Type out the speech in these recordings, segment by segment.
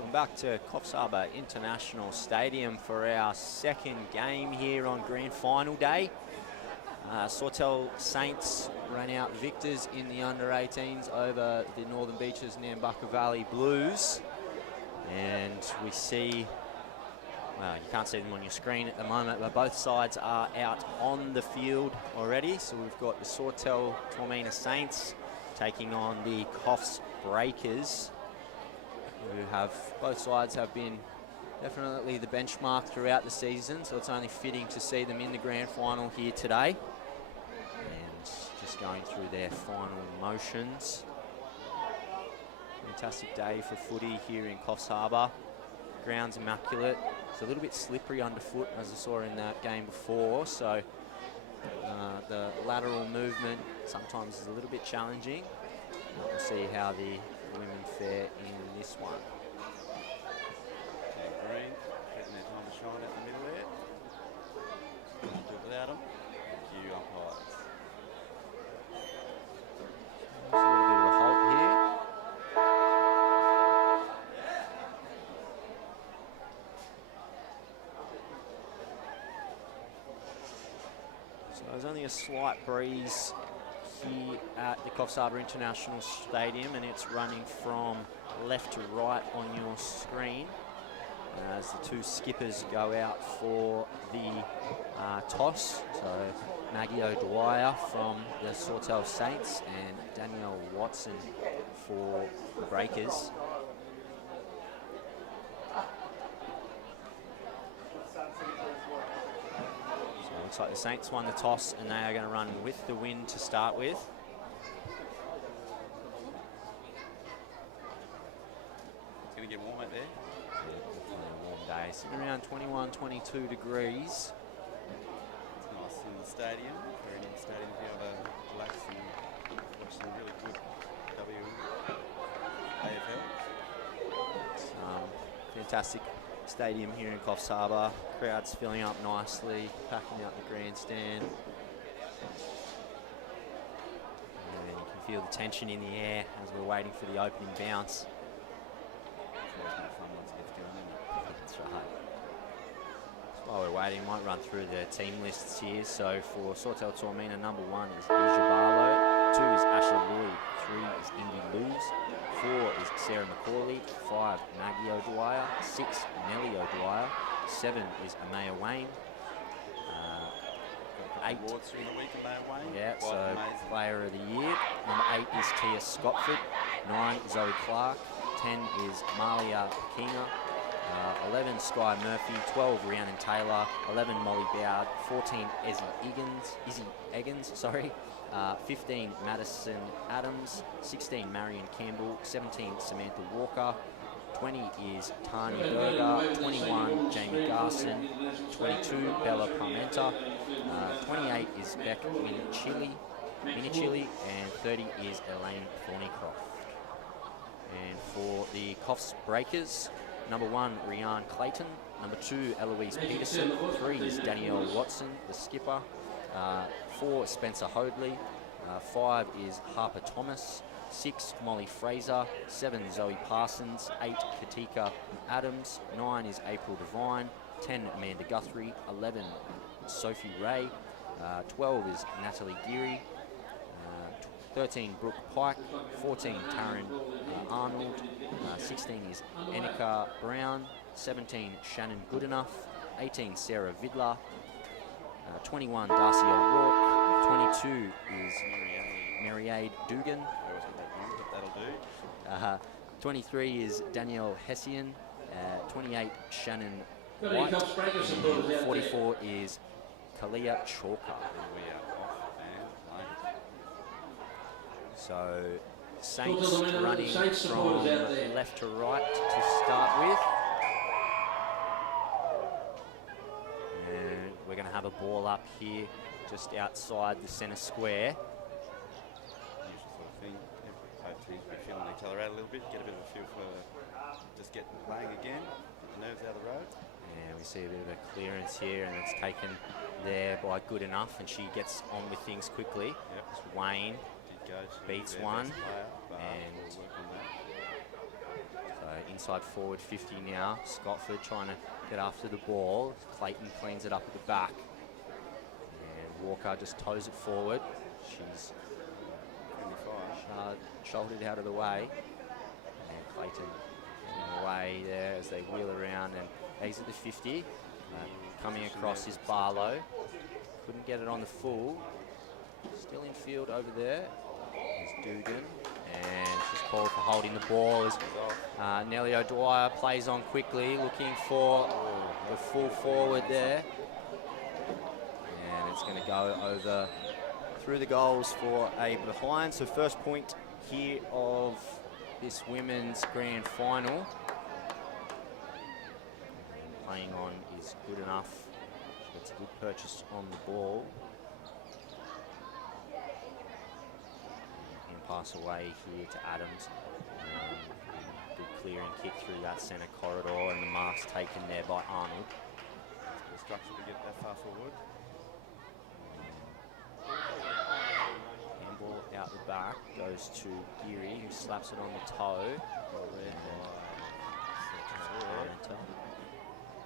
Welcome back to Coffs Harbour International Stadium for our second game here on Grand Final Day. Sawtell Saints ran out victors in the under-18s over the Northern Beaches Nambucca Valley Blues. And we see, well, you can't see them on your screen at the moment, but both sides are out on the field already. So we've got the Sawtell Toormina Saints taking on the Coffs Breakers, who have, both sides have been definitely the benchmark throughout the season, so it's only fitting to see them in the grand final here today. And just going through their final motions. Fantastic day for footy here in Coffs Harbour. Ground's immaculate. It's a little bit slippery underfoot, as I saw in that game before, so the lateral movement sometimes is a little bit challenging. We'll see how the women fare in this one. Yeah, Green, getting their time to shine out the middle there. Can't do it without them. Thank you, umpires. There's a little bit of a halt here. So there's only a slight breeze here at the Coffs Harbour International Stadium, and it's running from left to right on your screen as the two skippers go out for the toss. So Maggie O'Dwyer from the Sawtell Saints and Danielle Watson for the Breakers. Looks like the Saints won the toss and they are going to run with the wind to start with. It's going to get warm out there. Yeah, a warm day, sitting around 21, 22 degrees. It's nice in the stadium, very neat stadium to be able to relax and watch some really good AFL. It's fantastic stadium here in Coffs Harbour. Crowds filling up nicely, packing out the grandstand. And you can feel the tension in the air as we're waiting for the opening bounce. That's right. So while we're waiting, might run through the team lists here. So for Sawtell Toormina, number 1 is Asia Barlow, 2 is Ashley Lloyd, 3 is Indy Luz, 4 is Sarah McCauley, 5 Maggie O'Dwyer, 6 Nellie O'Dwyer, 7 is Amaya Wayne, 8 awards through the week, Amaya Wayne. Yeah, Quite so amazing. Player of the Year. Number 8 is Tia Scotford, 9 Zoe Clark, 10 is Malia Kina, 11 Sky Murphy, 12 Rhiannon Taylor, 11 Molly Bowd, 14 Izzy Eggins, 15 Madison Adams, 16 Marion Campbell, 17 Samantha Walker, 20 is Tani Berger, 21 Jamie Garson, 22 Bella Parmenta, 28 is Beck Minichili, and 30 is Elaine Thornycroft. And for the Coffs Breakers, number 1 Rianne Clayton, number 2 Eloise Peterson, 3 is Danielle Watson, the skipper, 4 Spencer Hoadley, 5 is Harper Thomas, 6 Molly Fraser, 7 Zoe Parsons, 8 Katika Adams, 9 is April Devine, 10 Amanda Guthrie, 11 Sophie Ray, 12 is Natalie Geary, 13 Brooke Pike, 14 Taryn Arnold, 16 is Annika Brown, 17 Shannon Goodenough, 18 Sarah Vidler, 21 Darcy O'Rourke, 22 is Mariade Dugan, That'll do. 23 is Danielle Hessian, 28 Shannon White, 44 is Kalia Chalker. We are off and playing. So Saints running from left to right to start with. And we're going to have a ball up here just outside the centre square. Usual sort of thing. Both teams will be feeling each other out a little bit, get a bit of a feel for just getting playing again, nerves out of the road. And we see a bit of a clearance here, and it's taken there by Good Enough, and she gets on with things quickly. Yep. It's Wayne. Did go to beats their one, best player, but and we'll work on that. so inside forward 50 now. Scottford trying to get after the ball. Clayton cleans it up at the back. And Walker just toes it forward. She's shouldered out of the way. And Clayton getting away there as they wheel around and exit the 50. Coming across is Barlow. Couldn't get it on the full. Still in field over there is Dugan. And she's called for holding the ball as Nellie O'Dwyer plays on quickly, looking for the full forward there. And it's going to go over through the goals for a behind. So first point here of this women's grand final. Playing on is good enough. She gets a good purchase on the ball. And pass away here to Adams. Good clearing kick through that centre corridor, and the mark's taken there by Arnold. The structure to get that far forward. Handball out the back goes to Geary, who slaps it on the toe.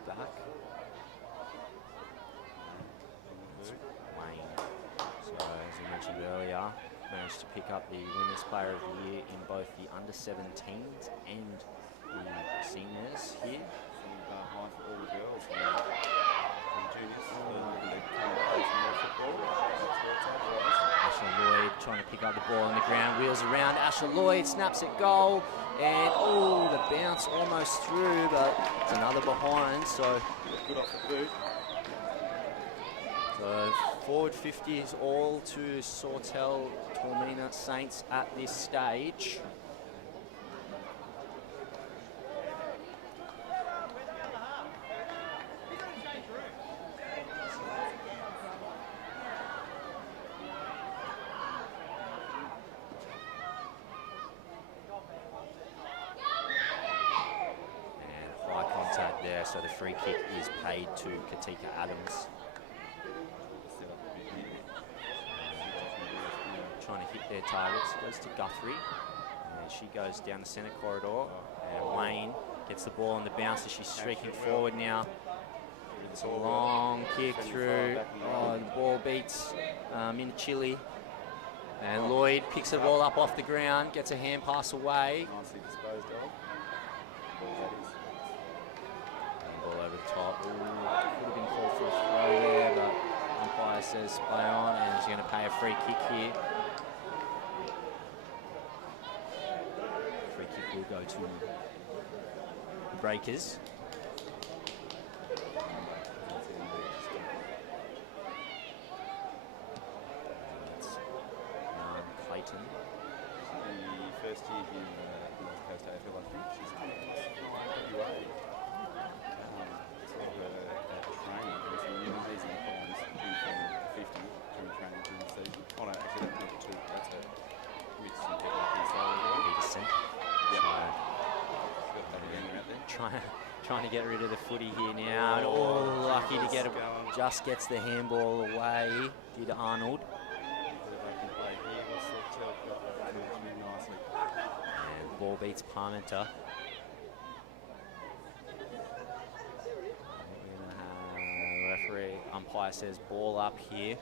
Back. Wayne. So as we mentioned earlier, managed to pick up the Women's Player of the Year in both the under-17s and the seniors here. Behind for all the girls and juniors. They come and play some more football. Ashley Lloyd trying to pick up the ball on the ground, wheels around. Ashley Lloyd snaps it goal, and oh, the bounce almost through, but it's another behind. So good off the boot. So forward 50 is all to Sawtell Toormina Saints at this stage. And high contact there, so the free kick is paid to Katika Adams. Trying to hit their targets, goes to Guthrie, and she goes down the centre corridor, and Wayne gets the ball on the bounce as she's streaking forward now. It's a long kick through, the ball beats in Chile, and Lloyd picks it all up off the ground, gets a hand pass away. Nicely disposed of. Ball over the top, could have been called for a throw there, but umpire says play on, and she's going to pay a free kick here. Free kick will go to the Breakers. That's Clayton. The first year in North Coast AFL, I think. She's come across WA. Sort of a training. There's some new amazing problems in from 50 during training during the season. Oh no, actually that's number 2. That's a Peterson Peterson. Yeah. Got that again out there. Trying to get rid of the footy here now. And oh, lucky to get it. Just gets the handball away. Did Arnold. And ball beats Parmenter. Referee, umpire says ball up here.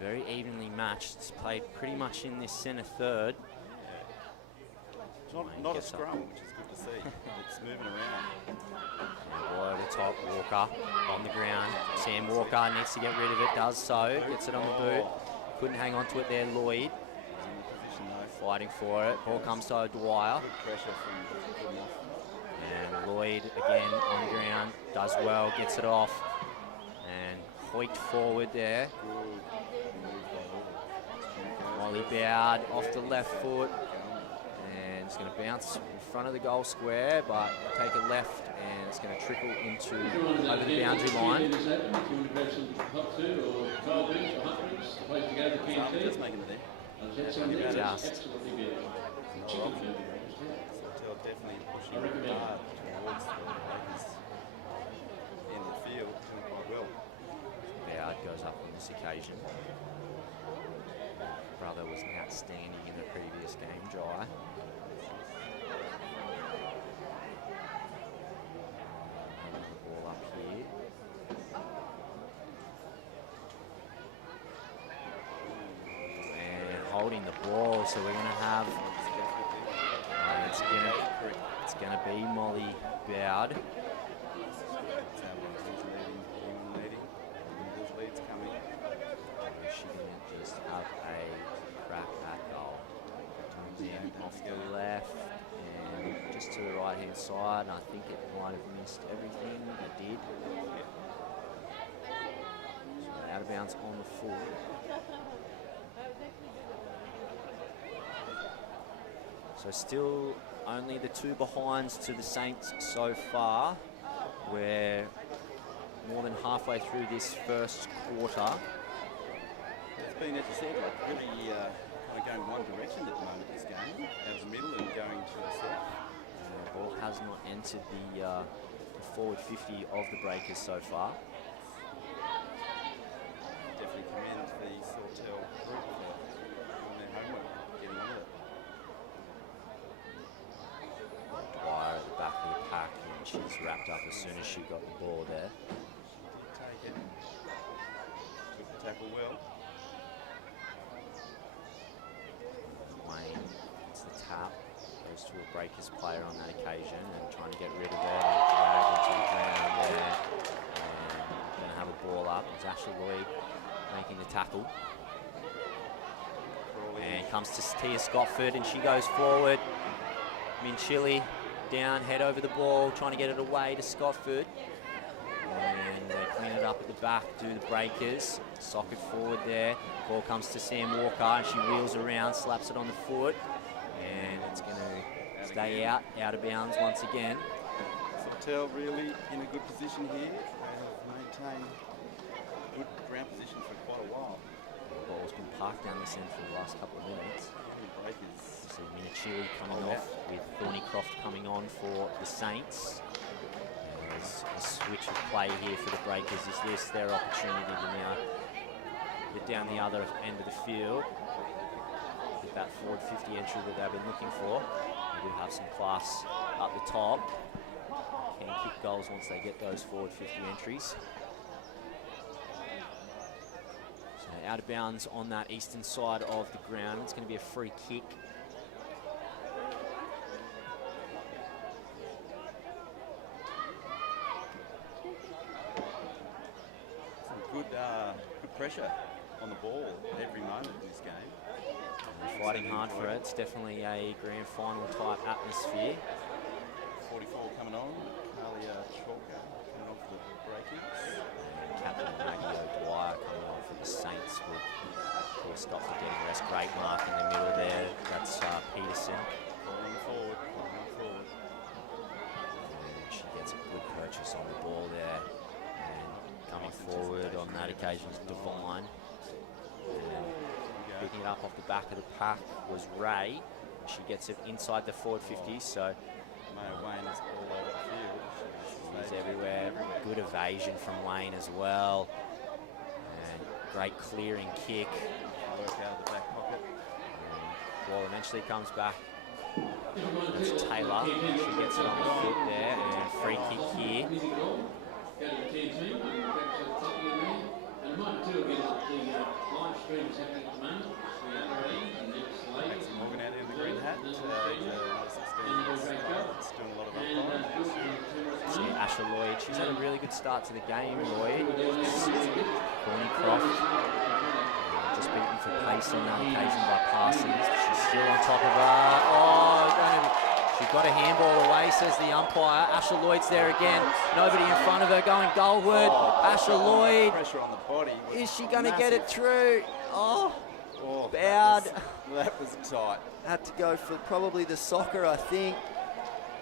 Very evenly matched. It's played pretty much in this centre third. Not a scrum, which is good to see. It's moving around. Ball over the top, Walker on the ground. Sam Walker needs to get rid of it, does so. Gets it on the boot. Couldn't hang on to it there, Lloyd. He's in the position though. Fighting for it. Ball comes to O'Dwyer. Good pressure from Goodenough. And Lloyd again on the ground. Does well, gets it off. And Hoyt forward there. Molly Bowd off the left foot. And it's going to bounce in front of the goal square, but take a left, and it's going to trickle into over the boundary line. Just making it there. Just. Sawtell definitely pushing hard towards the Lakers end of the field, doing quite well. Bowd goes up on this occasion. brother was outstanding in the previous game, Jai. Moving the ball up here. And holding the ball, so we're going to have... it's gonna be Molly Bowd. She gonna just have a crack at goal. Comes in off the left and just to the right hand side, and I think it might have missed everything. It did. So out of bounds on the foot. So still only the 2 behinds to the Saints so far. We're more than halfway through this first quarter. It's been, as you said, like really kind of going one direction at the moment, this game. Out of the middle and going to the south. The ball has not entered the forward 50 of the Breakers so far. Definitely commend the Sawtell group for doing their homework, getting on with it. Dwyer at the back of the pack, and she's wrapped up as soon as she got the ball there. Take it. Took the tackle well. Wayne gets the tap, goes to a Breakers player on that occasion and trying to get rid of it and drag into the ground there. And going to have a ball up. It's Ashley Lloyd making the tackle. And comes to Tia Scotford and she goes forward. Minchilli down, head over the ball, trying to get it away to Scotford. And they clean it up at the back, do the Breakers. Sock it forward there. Ball comes to Sam Walker and she wheels around, slaps it on the foot. And it's going to stay out of bounds once again. Sawtell really in a good position here. They have maintained good ground position for quite a while. The ball's been parked down this end for the last couple of minutes. So Minachili coming off with Thornycroft coming on for the Saints. There's a switch of play here for the Breakers. Is this their opportunity to now get down the other end of the field? Get that forward 50 entry that they've been looking for. They do have some class up the top. Can kick goals once they get those forward 50 entries. So out of bounds on that eastern side of the ground. It's going to be a free kick. Good pressure on the ball every moment in this game. And fighting hard for it. It's definitely a grand final type atmosphere. 44 coming on. Carlia Chalker coming on for the Breakers. And Captain Maggie O'Dwyer coming on for the Saints with Paul Scotford getting rest. Great mark in the middle there. That's Peterson. Falling forward, falling forward. And she gets a good purchase on the ball there. Coming forward on that occasion is Devine. And picking it up off the back of the pack was Ray. She gets it inside the forward 50, so Wayne is all over the field. she's everywhere. Good evasion from Wayne as well. And great clearing kick. Work out of the back pocket. And ball eventually comes back. That's Taylor. She gets it on the foot there, and free kick here. Maxie Morgan out in the green hat. He's doing a lot of upline. See Asher Lloyd. She's had a really good start to the game, Lloyd. Thornycroft just beaten for pace on that occasion by Parsons. She's still on top of her. Oh, she got a handball away, says the umpire. Asher Lloyd's there again. Nobody in front of her going goalward. Asher Lloyd. Pressure on the body. Is she going to get it through? Oh, Bowd. Bowd. That was tight. Had to go for probably the soccer, I think.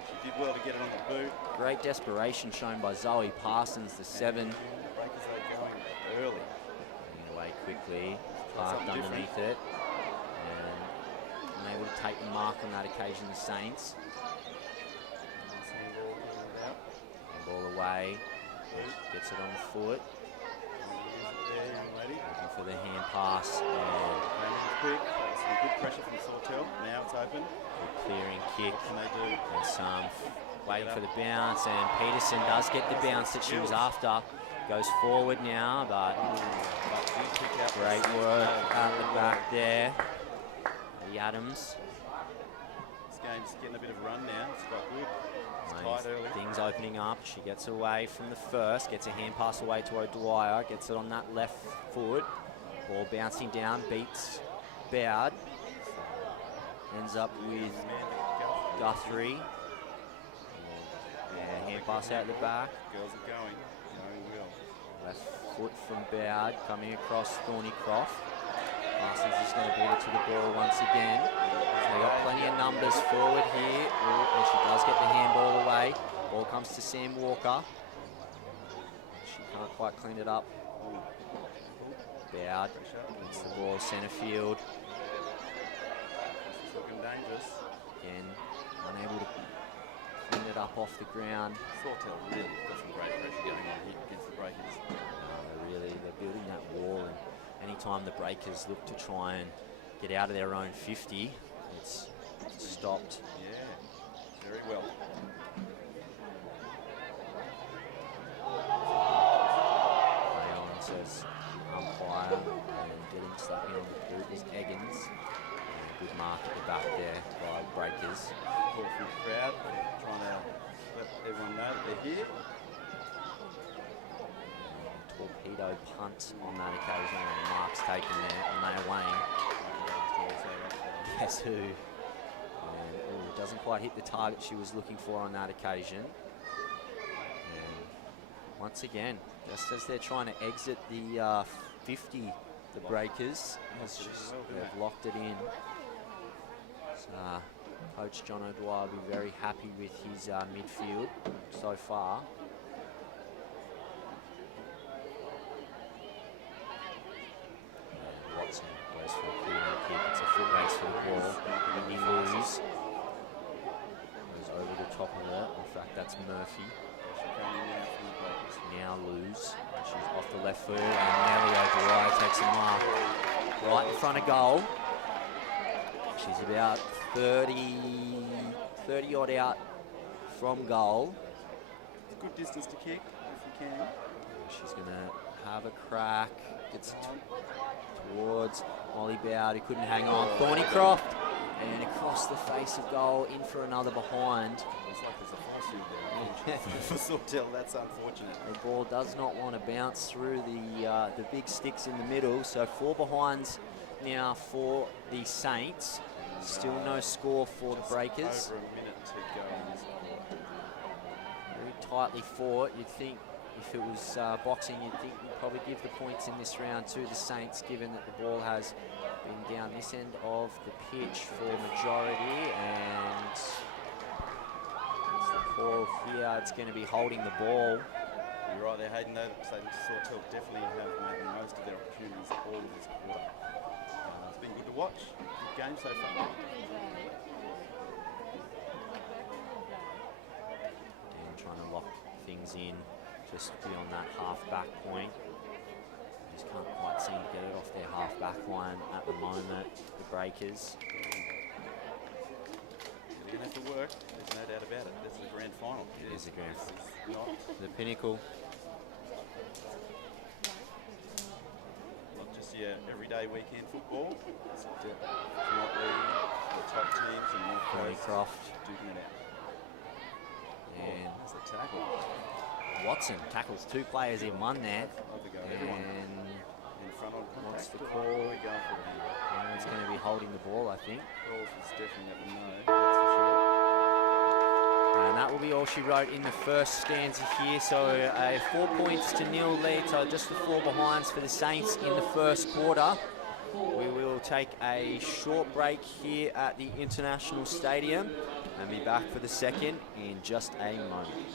She did well to get it on the boot. Great desperation shown by Zoe Parsons, the 7. Breakers are going early. Getting away quickly, parked underneath it. And able to take the mark on that occasion, the Saints. Ball away, gets it on foot. Looking for the hand pass. And quick. Some good pressure from Sawtell. Now it's open. good clearing kick. What can they do? And some waiting for the bounce. And Peterson does get the bounce that she was after. Goes forward now, but great work at the back there. The Adams. This game's getting a bit of a run now. It's quite good. It's tight early. Things opening up. She gets away from the first, gets a hand pass away to O'Dwyer, gets it on that left foot. Ball bouncing down, beats Bowd. Ends up with Guthrie. Yeah, hand pass out the back. Girls are going well. Left foot from Bowd, coming across Thornycroft. Parsons is going to bring it to the ball once again. They got plenty of numbers forward here. And she does get the handball away. Ball comes to Sam Walker. She can't quite clean it up. Bowd gets the ball centre field. It's looking dangerous. Again, unable to clean it up off the ground. Sawtell really got some great pressure going on here against the Breakers. They're building that wall, and anytime the Breakers look to try and get out of their own 50, it's stopped. Yeah, very well. Play on, says umpire, and getting stuck in on the boot is Eggins. And good mark at the back there by Breakers. Call from the crowd, trying to let everyone know that they're here. Torpedo punt on that occasion, and marks taken there, and they are weighing. Guess who? And doesn't quite hit the target she was looking for on that occasion. And once again, just as they're trying to exit the 50, the Breakers, they've locked it in. So, Coach John O'Dwyer will be very happy with his midfield so far. Watson goes for a clearing kick. It's a foot race for the ball. Whitney Lewis goes over the top of it. In fact, that's Murphy. Now Lewis. She's off the left foot, and Nelly O'Dwyer takes a mark right in front of goal. She's about 30 odd out from goal. It's a good distance to kick if you can. She's going to have a crack. Gets towards Molly Bowd, who couldn't hang on. Thornycroft, and across the face of goal, in for another behind. It's like there's a force field there. For Sawtell, that's unfortunate. The ball does not want to bounce through the big sticks in the middle, so 4 behinds now for the Saints. Still no score for the Breakers. Over a minute to go in this quarter. Very tightly fought. You'd think if it was boxing, you'd think you'd probably give the points in this round to the Saints, given that the ball has been down this end of the pitch for majority. And it's the call here. It's going to be holding the ball. You're right there, Hayden. Sawtell definitely have made the most of their opportunities all of this quarter. It's been good to watch. Good game so far. And trying to lock things in just beyond that half-back point. Just can't quite seem to get it off their half-back line at the moment, the Breakers. They're going to have to work, there's no doubt about it. This is a grand final. It is a grand final. Not the pinnacle. Not just your everyday weekend football. It's not the top teams and more Thornycroft duking it out. And that's a tackle. Watson tackles 2 players in one there. Everyone in front on wants contact. the call. It's going to be holding the ball, I think. And that will be all she wrote in the first stanza here. So a 4 points to 0 lead. So just the 4 behinds for the Saints in the first quarter. We will take a short break here at the International Stadium and be back for the second in just a moment.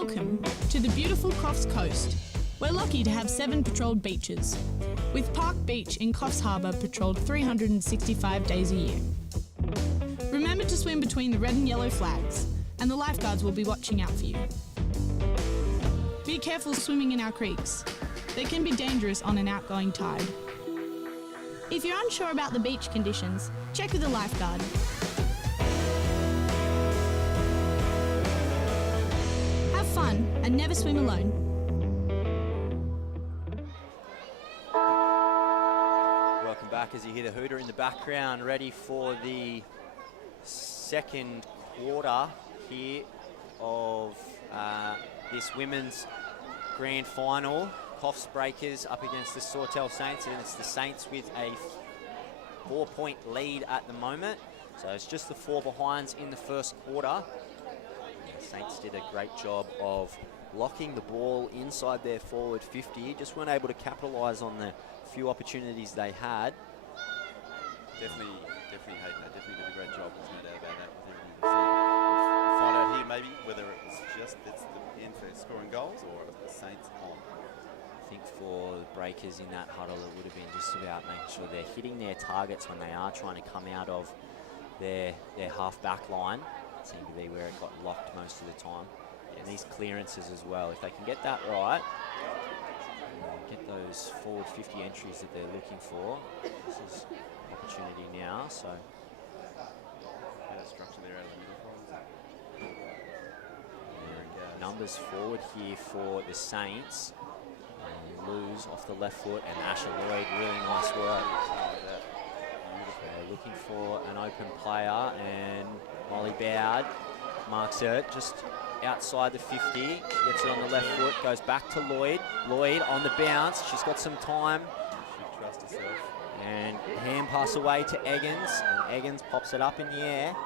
Welcome to the beautiful Coffs Coast. We're lucky to have 7 patrolled beaches, with Park Beach in Coffs Harbour patrolled 365 days a year. Remember to swim between the red and yellow flags, and the lifeguards will be watching out for you. Be careful swimming in our creeks. They can be dangerous on an outgoing tide. If you're unsure about the beach conditions, check with a lifeguard. Have fun and never swim alone. Welcome back as you hear the hooter in the background, ready for the second quarter here of this women's grand final. Coffs Breakers up against the Sawtell Saints, and it's the Saints with a 4-point lead at the moment. So it's just the 4 behinds in the first quarter. The Saints did a great job of locking the ball inside their forward 50. Just weren't able to capitalise on the few opportunities they had. Definitely did a great job. There's no doubt about that. With everything we've seen. We'll find out here maybe whether it was just it's the end for scoring goals or the Saints on. I think for the Breakers in that huddle, it would have been just about making sure they're hitting their targets when they are trying to come out of their half-back line. It seemed to be where it got locked most of the time. And these clearances as well, if they can get that right, get those forward 50 entries that they're looking for. This is opportunity now, so. Structure there out of the middle for them. Numbers forward here for the Saints. Lose off the left foot, and Asher Lloyd, really nice work. Looking for an open player, and Molly Bowd marks it just outside the 50, gets it on the left foot, goes back to Lloyd. Lloyd on the bounce, she's got some time. Should trust herself. And hand pass away to Eggins, and Eggins pops it up in the air.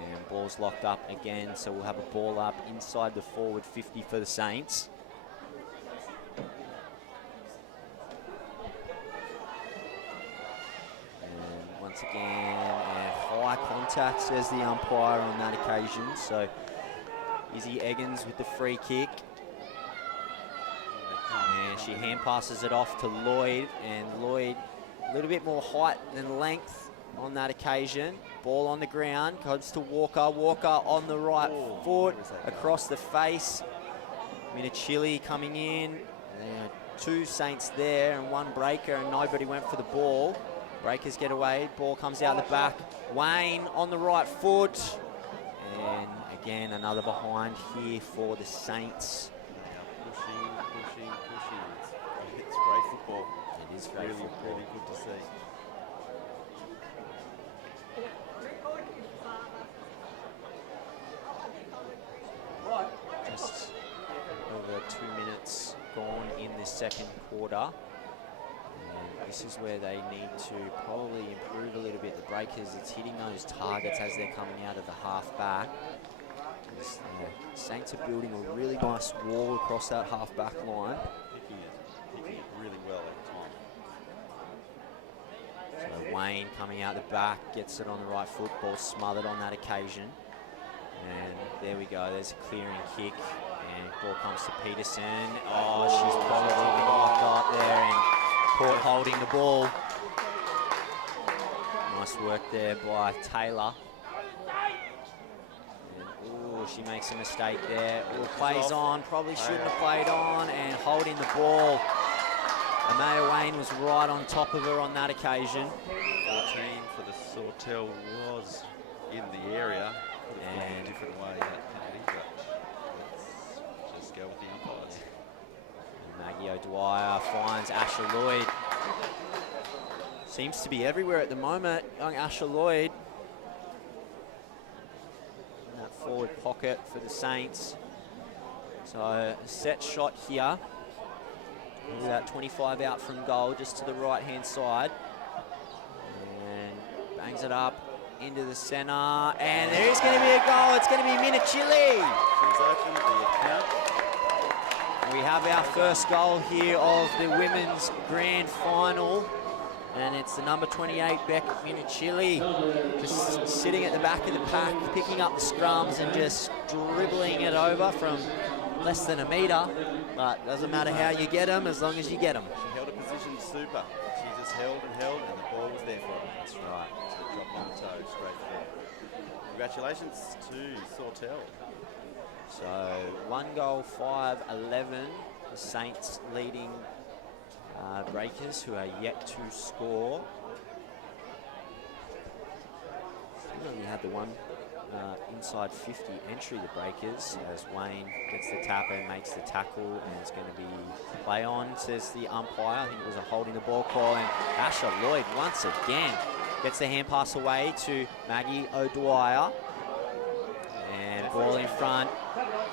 And ball's locked up again, so we'll have a ball up inside the forward 50 for the Saints. And once again, high contact, says the umpire on that occasion. So Izzy Eggins with the free kick. And she hand passes it off to Lloyd, and Lloyd a little bit more height than length on that occasion. Ball on the ground, goes to Walker. Walker on the right foot, across the face. Minachili coming in. 2 Saints there and 1 Breaker, and nobody went for the ball. Breakers get away, ball comes out the back. Wayne on the right foot. And again, another behind here for the Saints. Pushing. It's great football. It is great football. Really good to see. Just over 2 minutes gone in the second quarter. And this is where they need to probably improve a little bit. The Breakers, it's hitting those targets as they're coming out of the half-back. The Saints are building a really nice wall across that half-back line. Picking it really well at the time. So Wayne coming out the back, gets it on the right foot, ball smothered on that occasion. And there we go, there's a clearing kick, and ball comes to Peterson. Oh, she's probably been locked up there and caught holding the ball. Nice work there by Taylor. And, she makes a mistake there. Plays on, probably shouldn't have played on, and holding the ball. Amaya Wayne was right on top of her on that occasion. 14 for the Sawtell was in the area. Could have gone a different way that penalty, but let's just go with the umpires. Maggie O'Dwyer finds Asher Lloyd. Seems to be everywhere at the moment, young Asher Lloyd. In that forward pocket for the Saints. So a set shot here. About 25 out from goal, just to the right-hand side. And bangs it up into the centre. And there is going to be a goal. It's going to be Minachili. She's opened the account. We have our first goal here of the women's grand final. And it's the number 28, Beck Minichilli, just sitting at the back of the pack, picking up the scrums and just dribbling it over from less than a metre. But doesn't matter how you get them, as long as you get them. She held a position super. She just held, and the ball was there for her. That's right. So it dropped on the toe straight there. Congratulations to Sawtell. So 1 goal, 5-11. The Saints leading Breakers, who are yet to score. We only had the one inside 50 entry, the Breakers, as Wayne gets the tap and makes the tackle, and it's going to be play on, says the umpire. I think it was a holding the ball call, and Asher Lloyd once again gets the hand pass away to Maggie O'Dwyer. And ball in front,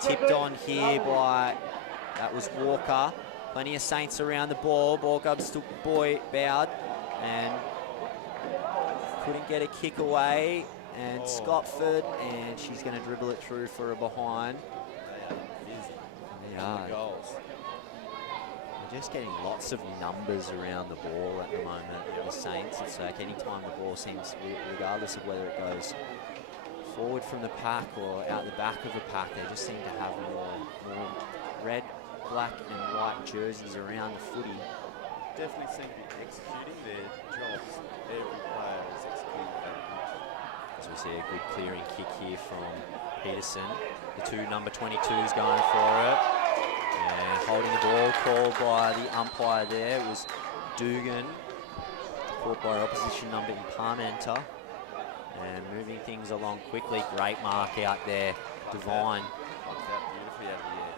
tipped on here by, that was Walker. Plenty of Saints around the ball. Ball comes to Bowd and couldn't get a kick away. And Scottford, and she's going to dribble it through for a behind. They are busy. They are. Goals. They're just getting lots of numbers around the ball at the moment, the Saints. It's like any time the ball seems, regardless of whether it goes forward from the pack or out the back of the pack, they just seem to have more red, black and white jerseys around the footy. Definitely seem to be executing their jobs. Every player is executing that. As we see a good clearing kick here from Peterson. The two number 22s going for it. And holding the ball called by the umpire there was Dugan. Caught by opposition number Parmenter. And moving things along quickly. Great mark out there. Devine. Knocked that beautifully out of the air.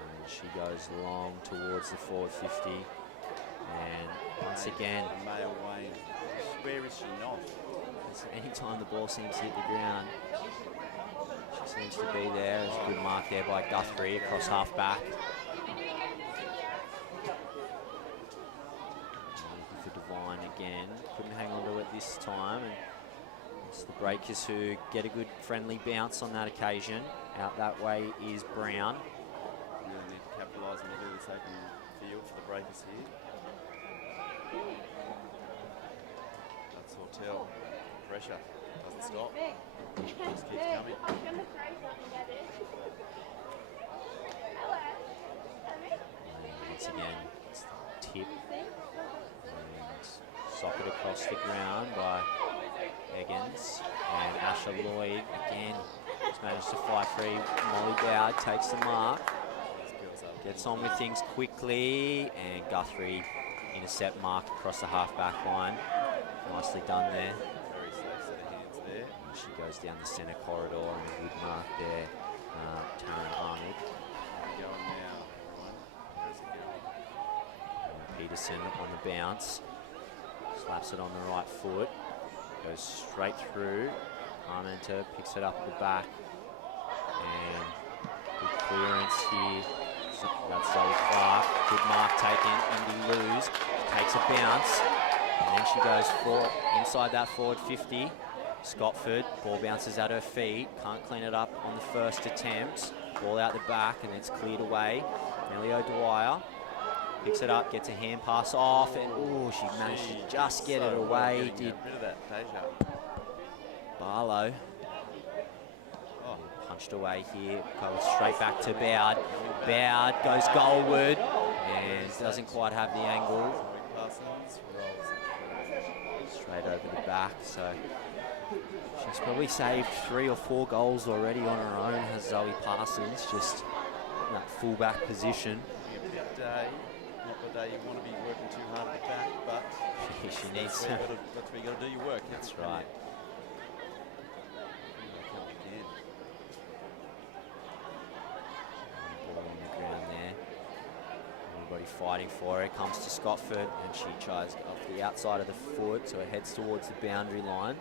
And she goes long towards the forward 50. And once again, Male Wayne. Where is she not? Anytime the ball seems to hit the ground, she seems to be there. There's a good mark there by Guthrie across half back. Looking for Devine again. Couldn't hang on to it this time. And it's the Breakers who get a good friendly bounce on that occasion. Out that way is Brown. Really need to capitalise on the really open field for the Breakers here. That's Sawtell. Pressure doesn't stop. Just keeps coming. Once again, it's the tip. And socket across the ground by Higgins. And Asher Lloyd again has managed to fight free. Molly Bowd takes the mark. Gets on with things quickly. And Guthrie intercept mark across the half-back line. Nicely done there. Very safe set of hands there. And she goes down the centre corridor and a good mark there. Taryn Arnold. Going now, everyone. Where's it going? And Peterson on the bounce. Slaps it on the right foot. Goes straight through. Parmenter picks it up the back. And good clearance here. That's Zoe Clark. Good mark taken. Indy Lose. Takes a bounce. And then she goes inside that forward 50. Scottford, ball bounces at her feet. Can't clean it up on the first attempt. Ball out the back and it's cleared away. Nellie O'Dwyer picks it up, gets a hand pass off, and she managed to just get it away. Did rid of that, Deja. Barlow. Punched away here, goes straight back to Bowd. Bowd goes goalward and doesn't quite have the angle. Straight over the back, so she's probably saved 3 or 4 goals already on her own, has Zoe Parsons, just in that full-back position. Not the day you want to be working too hard at the back, but she needs to. That's where you got to do your work. That's right. Ball on the ground there. Everybody fighting for it. Comes to Scottford and she tries off the outside of the foot, so it heads towards the boundary line.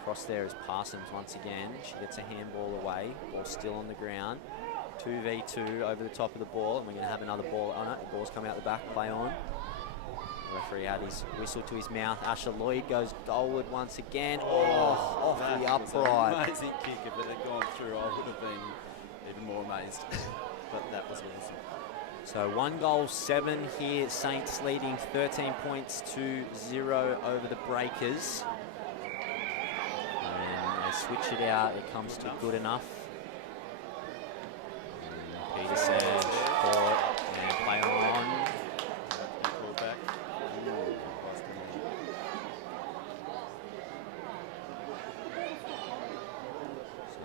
Across there is Parsons once again. She gets a handball away. Ball still on the ground. 2v2 over the top of the ball, and we're going to have another ball on it. The ball's coming out the back, play on. The referee had his whistle to his mouth. Asher Lloyd goes goalward once again. Off the upright. Amazing kick. If it had gone through, I would have been even more amazed. But that was awesome. So 1 goal, 7 here. Saints leading 13 points to 0 over the Breakers. And they switch it out. It comes to good enough. And Peterson caught and play on. Call back.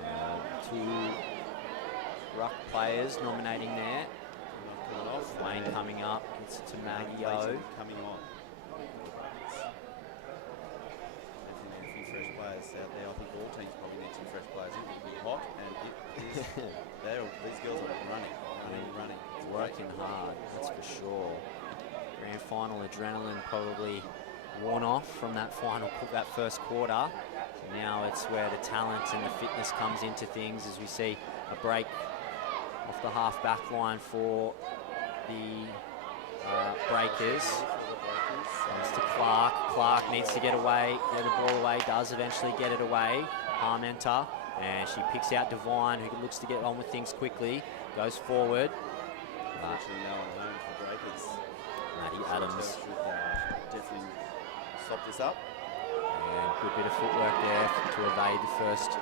So 2 ruck players nominating there. Wayne coming up, it's to Maggio. Coming on. Definitely a few fresh players out there. I think all teams probably need some fresh players. It will be hot, and it is. These girls are running. It's working hard, that's for sure. Grand final adrenaline probably worn off from that first quarter. Now it's where the talent and the fitness comes into things as we see a break off the half back line for the Breakers. Comes to Clark. Clark needs to get the ball away, does eventually get it away. Parmenter, and she picks out Devine, who looks to get on with things quickly, goes forward. Actually, no one home for Breakers. Maddie Adams. Should definitely stop this up. And good bit of footwork there to evade the first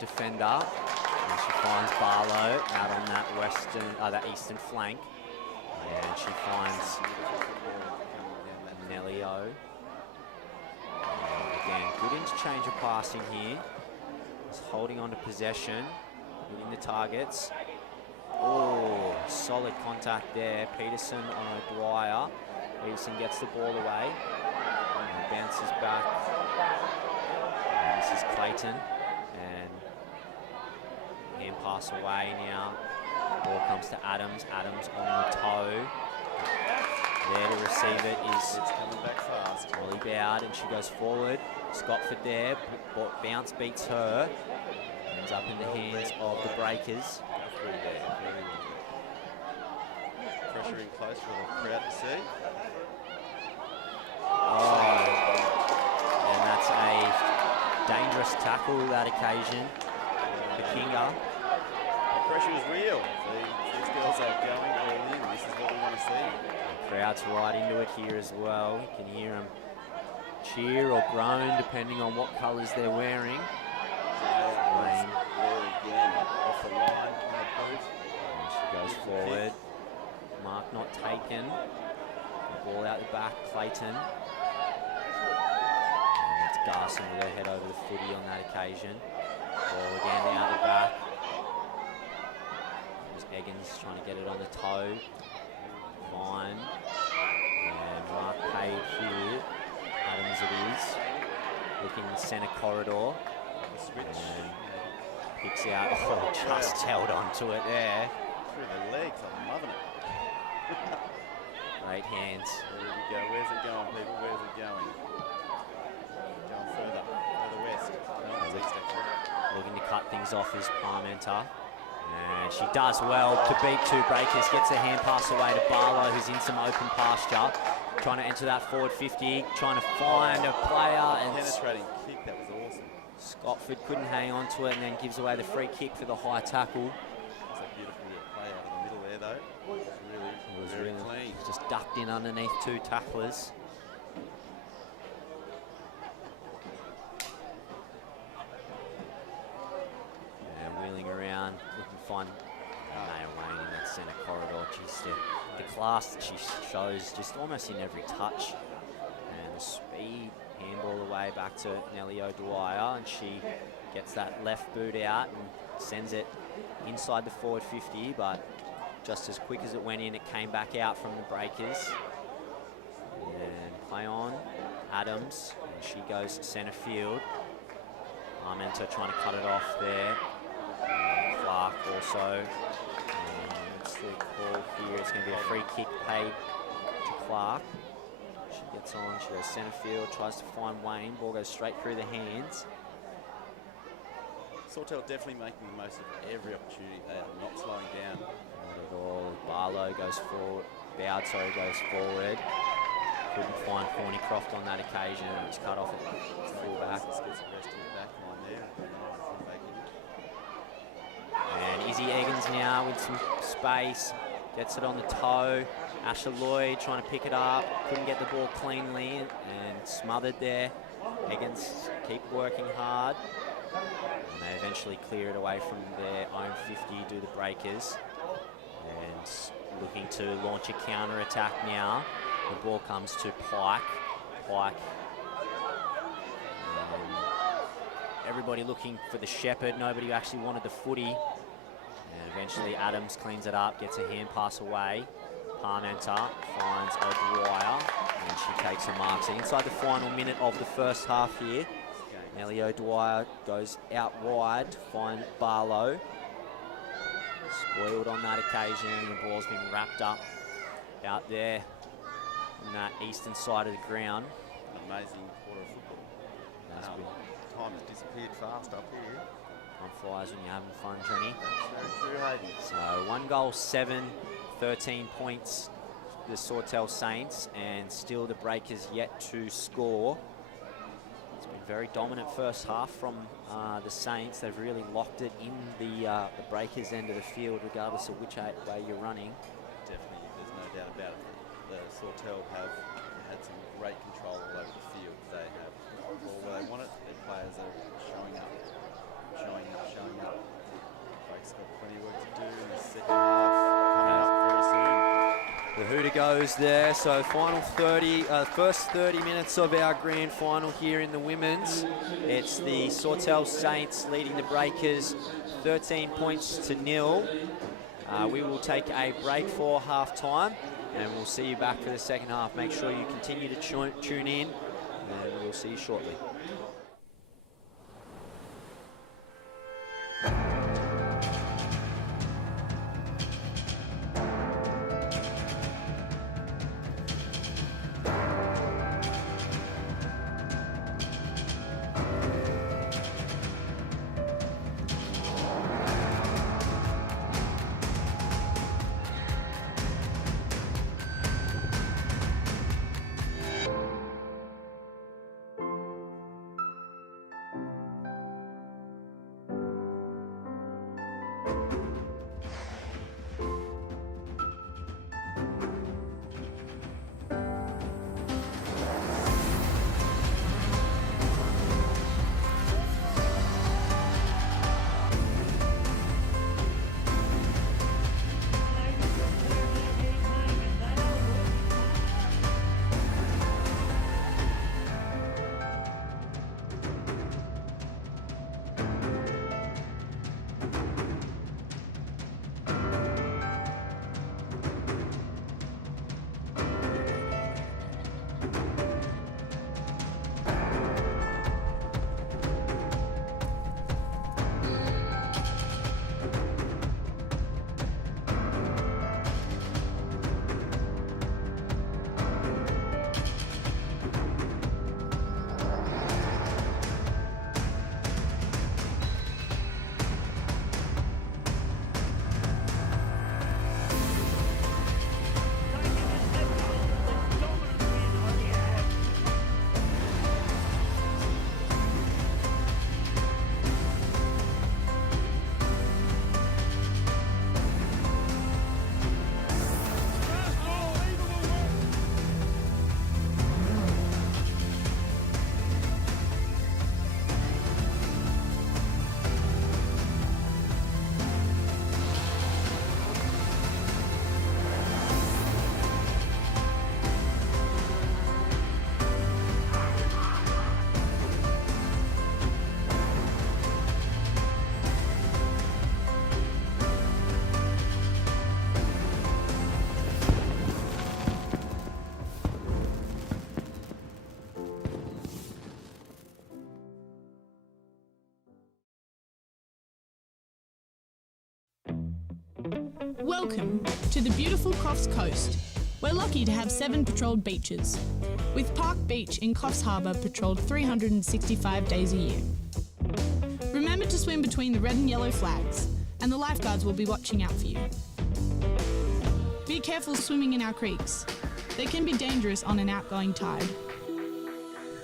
defender. And she finds Barlow out on that eastern flank. And she finds Nelio. Again, good interchange of passing here. Just holding on to possession, hitting the targets. Oh, solid contact there. Peterson on O'Dwyer. Peterson gets the ball away and bounces back. And this is Clayton. And hand pass away now. Ball comes to Adams. Adams on the toe. There to receive it is It's coming back fast. Molly Bowd, and she goes forward. Scottford there. Bounce beats her. Ends up in the hands of the Breakers. Through there. Very good. Pressure in close for the crowd to see. Oh, and that's a dangerous tackle that occasion. The Kinga. The pressure is real. These girls are going all in. This is what we want to see. The crowd's right into it here as well. You can hear them cheer or groan depending on what colours they're wearing. There again, off the line, no boot. And she goes forward. Mark not taken. The ball out the back, Clayton. And it's Garson with her head over the footy on that occasion. Ball again out the back. There's Eggins trying to get it on the toe. Fine. And Mark paid here. Adams it is. Looking centre corridor. The switch. And picks out. Oh, just held on to it there. Through the legs, I'm loving it. Great hands. There we go. Where's it going, people? Where's it going? Going further west. No, east actually. Looking to cut things off is Parmenter. And she does well to beat 2 Breakers. Gets a hand pass away to Barlow, who's in some open pasture. Trying to enter that forward 50. Trying to find a player. And Penetrating kick, that was awesome. Scottford couldn't hang on to it and then gives away the free kick for the high tackle. It's a beautiful little play out of the middle there, though. It was very clean. Just ducked in underneath 2 tacklers. And wheeling around, looking to find Maya Wayne in that centre corridor. Just the class that she shows just almost in every touch. And the speed, handball away back to Nellie O'Dwyer, and she gets that left boot out and sends it inside the forward 50, but just as quick as it went in, it came back out from the Breakers. And play on, Adams, and she goes centre field. Armento trying to cut it off there. And Clark also. And what's the call here? It's going to be a free kick paid to Clark. She gets on, she goes centre field, tries to find Wayne. Ball goes straight through the hands. Sawtell definitely making the most of every opportunity. They are not slowing down. Not at all. Barlow goes forward. Bowd, goes forward. Couldn't find Thornycroft on that occasion. It was cut off at full back. Gets the rest in the back line there. And Izzy Eggins now with some space. gets it on the toe. Asher Lloyd trying to pick it up, couldn't get the ball cleanly and smothered there. Eggins keep working hard. And they eventually clear it away from their own 50, do the breakers. And looking to launch a counter-attack now. The ball comes to Pike. Everybody looking for the shepherd. Nobody actually wanted the footy. And eventually Adams cleans it up, gets a hand pass away. Parmenter finds O'Dwyer, and she takes her marks. Inside the final minute of the first half here. Ellie O'Dwyer goes out wide to find Barlow. Spoiled on that occasion. The ball's been wrapped up out there on that eastern side of the ground. Amazing quarter of football. Time has disappeared fast up here. Time flies when you're having fun, Johnny. That's very true, Hayden. So 1 goal, 13 points, the Sawtell Saints, and still the Breakers yet to score. It's been a very dominant first half from the Saints. They've really locked it in the Breakers end of the field, regardless of which way you're running. Definitely, there's no doubt about it. The Sawtell have had some great control all over the field. They have the ball where they want it. Their players are showing up. Break's got plenty of work to do in the second half. Coming up very soon. The hooter goes there, so first 30 minutes of our grand final here in the women's. It's the Sawtell Saints leading the Breakers 13 points to 0. We will take a break for half-time, and we'll see you back for the second half. Make sure you continue to tune in, and we'll see you shortly. Welcome to the beautiful Coffs Coast. We're lucky to have 7 patrolled beaches, with Park Beach in Coffs Harbour patrolled 365 days a year. Remember to swim between the red and yellow flags, and the lifeguards will be watching out for you. Be careful swimming in our creeks. They can be dangerous on an outgoing tide.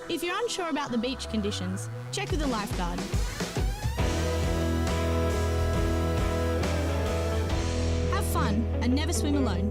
If you're unsure about the beach conditions, check with a lifeguard. Have fun and never swim alone.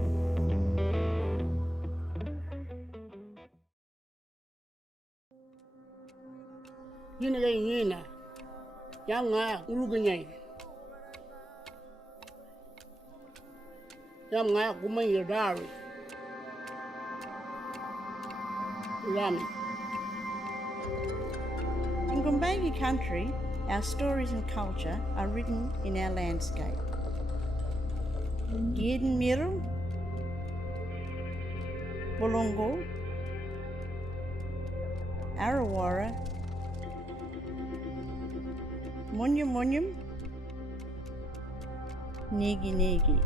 In Gumbayi country, our stories and culture are written in our landscape. Gierden Miru, Bulungu, Arawara, Munyum Munyum, Negi Negi.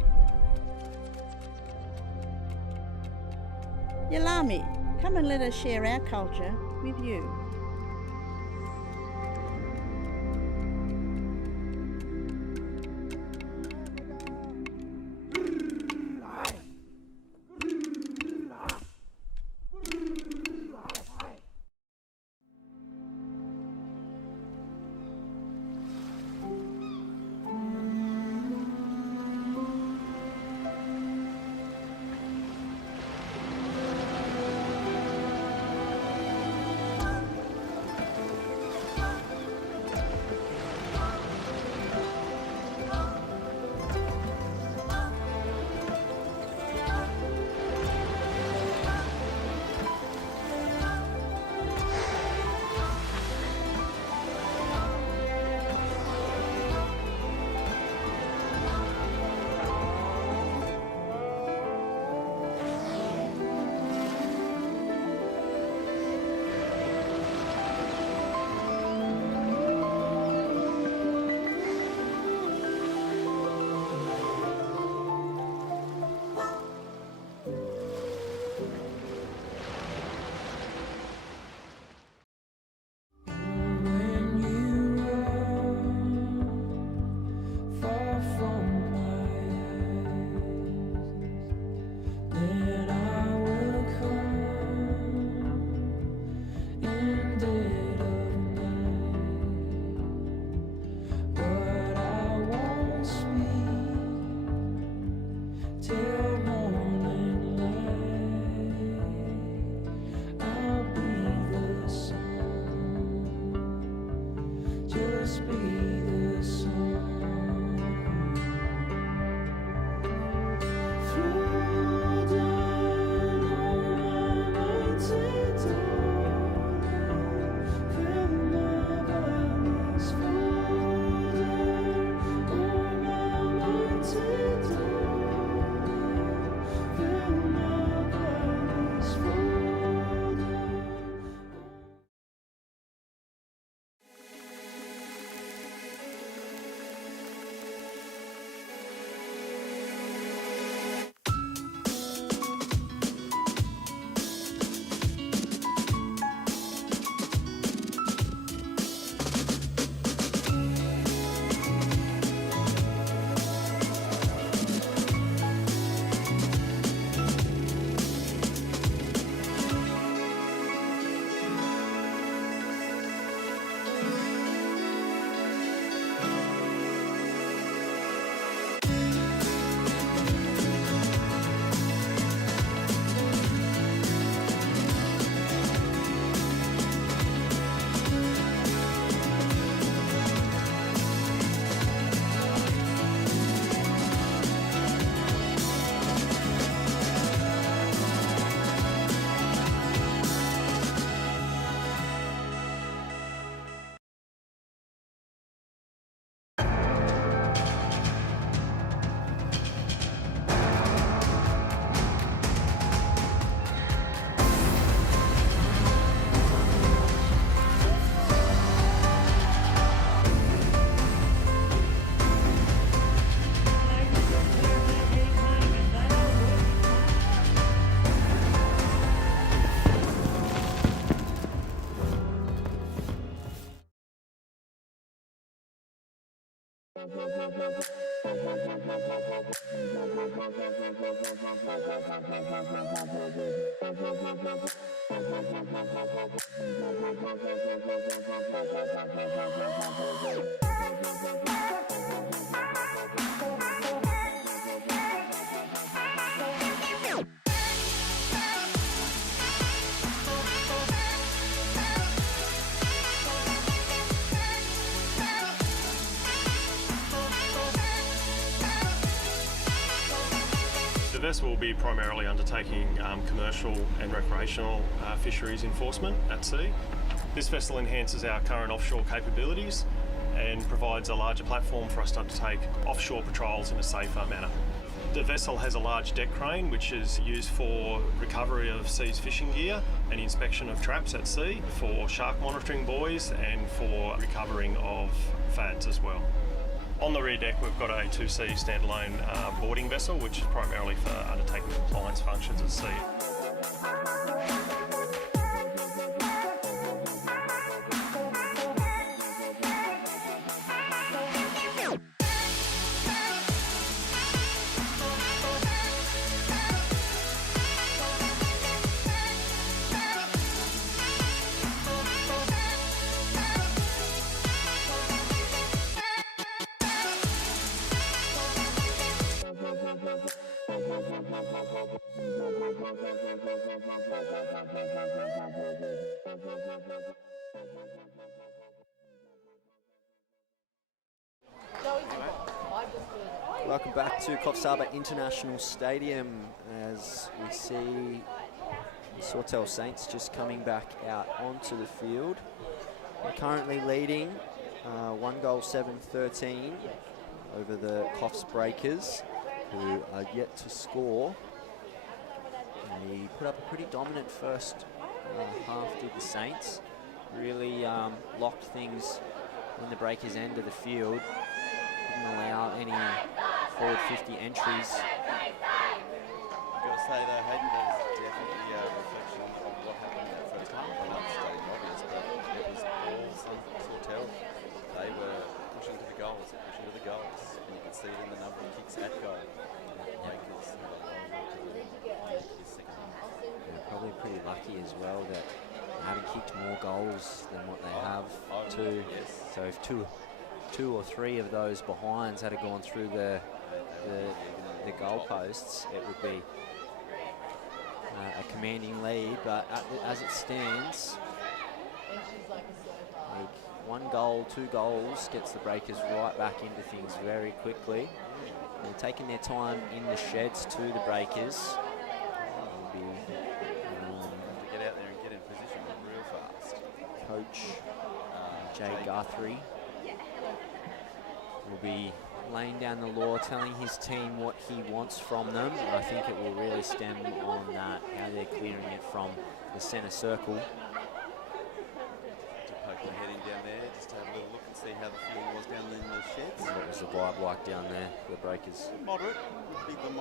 Yalami, come and let us share our culture with you. The vessel will be primarily undertaking commercial and recreational fisheries enforcement at sea. This vessel enhances our current offshore capabilities and provides a larger platform for us to undertake offshore patrols in a safer manner. The vessel has a large deck crane which is used for recovery of seized fishing gear and inspection of traps at sea, for shark monitoring buoys and for recovering of fads as well. On the rear deck we've got a 2C standalone boarding vessel which is primarily for undertaking compliance functions at sea. Welcome back to Coffs Harbour International Stadium as we see the Sawtell Saints just coming back out onto the field. They're currently leading 1-7-13 over the Coffs Breakers, who are yet to score. And he put up a pretty dominant first half, did the Saints. Really locked things in the Breakers' end of the field. Didn't allow any forward 50 entries. I've got to say though, Hayden, that is definitely a reflection of what happened in that first half. I know it's stating obvious, but it was all sons of Sawtell. They were pushing to the goals, and you could see it in the number of kicks at goal. Breakers, They're probably pretty lucky as well that they haven't kicked more goals than what they have too. Yes. So if two or three of those behinds had gone through the goalposts, it would be a commanding lead. But as it stands, like 1 goal, 2 goals gets the Breakers right back into things very quickly. They're taking their time in the sheds to the Breakers. To get out there and get in position real fast. Coach Jay Guthrie will be laying down the law, telling his team what he wants from them. I think it will really stem on that, how they're clearing it from the centre circle. To poke my head in down there, just to have a little look and see how the field was down in the sheds. What was the vibe like down there for the Breakers? Moderate. Big than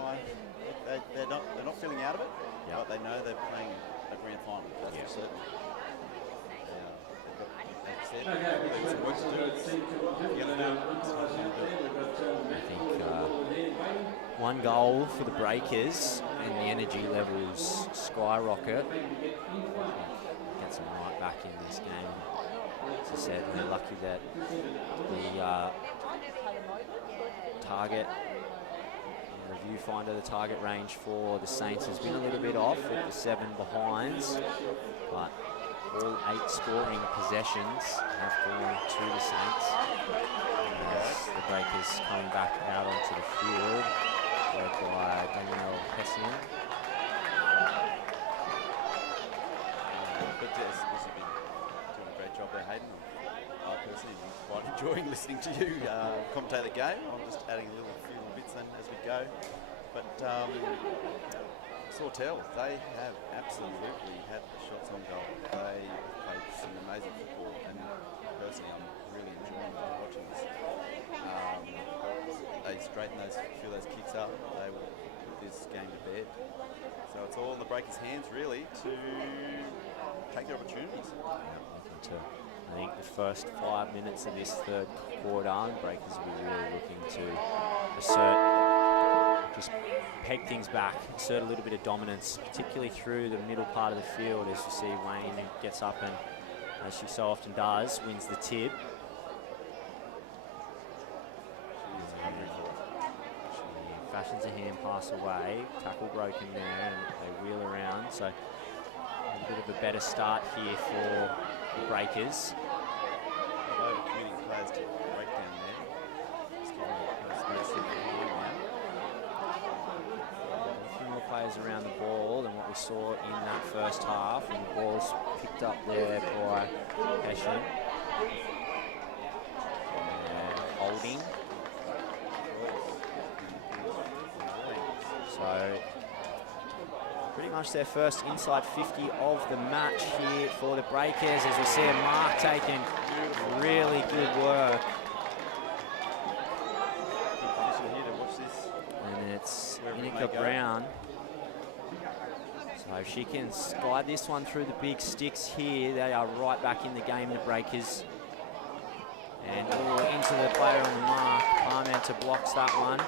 they're not feeling out of it, but they know they're playing a grand final. That's for certain. I think 1 goal for the Breakers and the energy levels skyrocket. Gets them right back in this game. As I said, they're lucky that the target and the viewfinder, the target range for the Saints has been a little bit off with the 7 behinds, but all 8 scoring possessions have gone to the Saints. As the Breakers coming back out onto the field, led by Danielle Hessian. But as you've been doing a great job there, Hayden. I personally am quite enjoying listening to you commentate the game. I'm just adding a few little bits in as we go. But Sawtell, they have absolutely had the shots on goal. They played some amazing football, and personally I'm really enjoying watching this. They straighten a few of those kicks up, they will put this game to bed. So it's all in the Breakers' hands really to take their opportunities. I think the first 5 minutes of this third quarter, Breakers will be really looking to assert, just peg things back, assert a little bit of dominance, particularly through the middle part of the field, as you see Wayne gets up and, as she so often does, wins the tip. She fashions a hand pass away, tackle broken there, and they wheel around. So a bit of a better start here for the Breakers. Overcommitting players to break down there. Just giving space in the players around the ball than what we saw in that first half. And the ball's picked up there by Hessian. Holding. So pretty much their first inside 50 of the match here for the Breakers, as we see a mark taken. Really good work. And it's Inika Brown. So if she can slide this one through the big sticks here, they are right back in the game, the Breakers. And into the player on the mark. Parmenter blocks that one.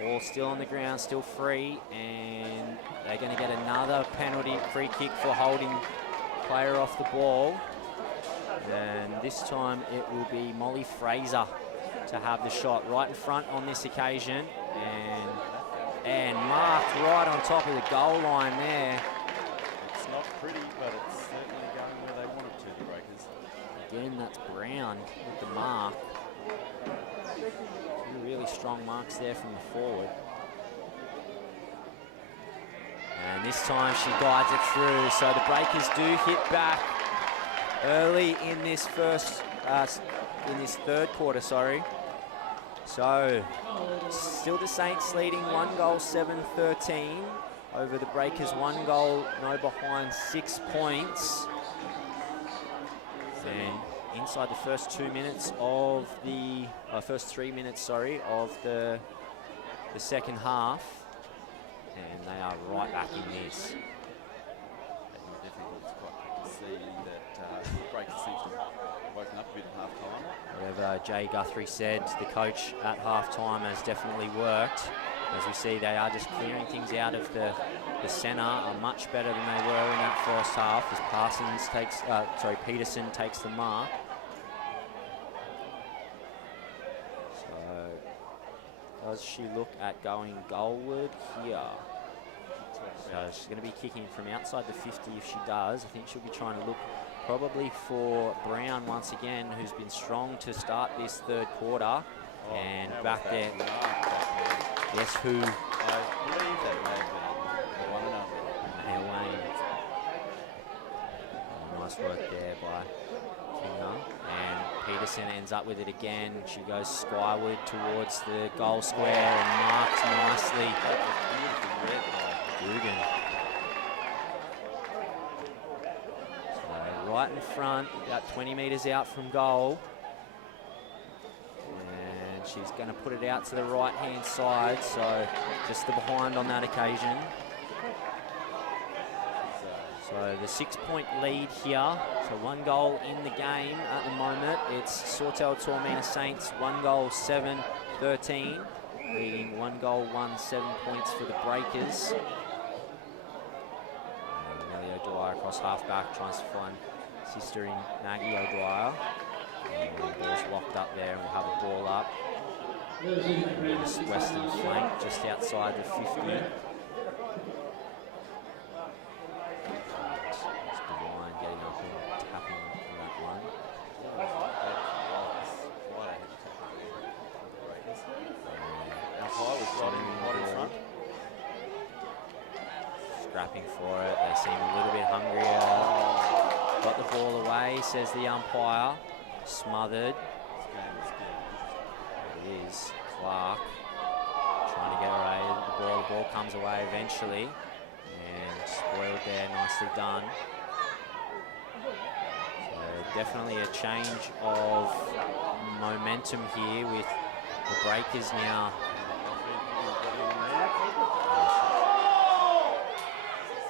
Ball still on the ground, still free, and they're going to get another penalty free kick for holding player off the ball. And this time it will be Molly Fraser to have the shot right in front on this occasion, and marked right on top of the goal line there. It's not pretty, but it's certainly going where they want it to, the Breakers. Again, that's Brown with the mark. Two really strong marks there from the forward. And this time she guides it through, so the Breakers do hit back early in this third quarter, sorry. So still the Saints leading 1-7-13 over the Breakers. 1 goal, no behind, 6 points. And inside the first 2 minutes of the first 3 minutes, sorry, of the second half, and they are right back in this. It's difficult to see that Breakers seems to have woken up a bit at half time. Whatever Jay Guthrie said, the coach at half time, has definitely worked. As we see, they are just clearing things out of the centre, are much better than they were in that first half, as Peterson takes the mark. So does she look at going goalward here? So she's going to be kicking from outside the 50 if she does. I think she'll be trying to look probably for Brown once again, who's been strong to start this third quarter. And back there, guess who? I believe that may have been one and Wayne. Nice work there by Kinga. And Peterson ends up with it again. She goes skyward towards the goal square and marks nicely. Dugan. So right in front, about 20 metres out from goal. And she's going to put it out to the right-hand side, so just the behind on that occasion. So the 6-point lead here. So 1 goal in the game at the moment. It's Sawtell Toormina Saints, 1 goal, 7-13. Leading 1 goal, 7 points for the Breakers. Nellie O'Dwyer across half-back, tries to find sister in Maggie O'Dwyer. And the ball's locked up there, and we'll have a ball up. This western flank just outside the 50. Getting up and tapping for that one. Scrapping for it. They seem a little bit hungrier. Got the ball away, says the umpire. Smothered. It is Clark trying to get away. The ball comes away eventually. And spoiled there, nicely done. Definitely a change of momentum here with the Breakers now.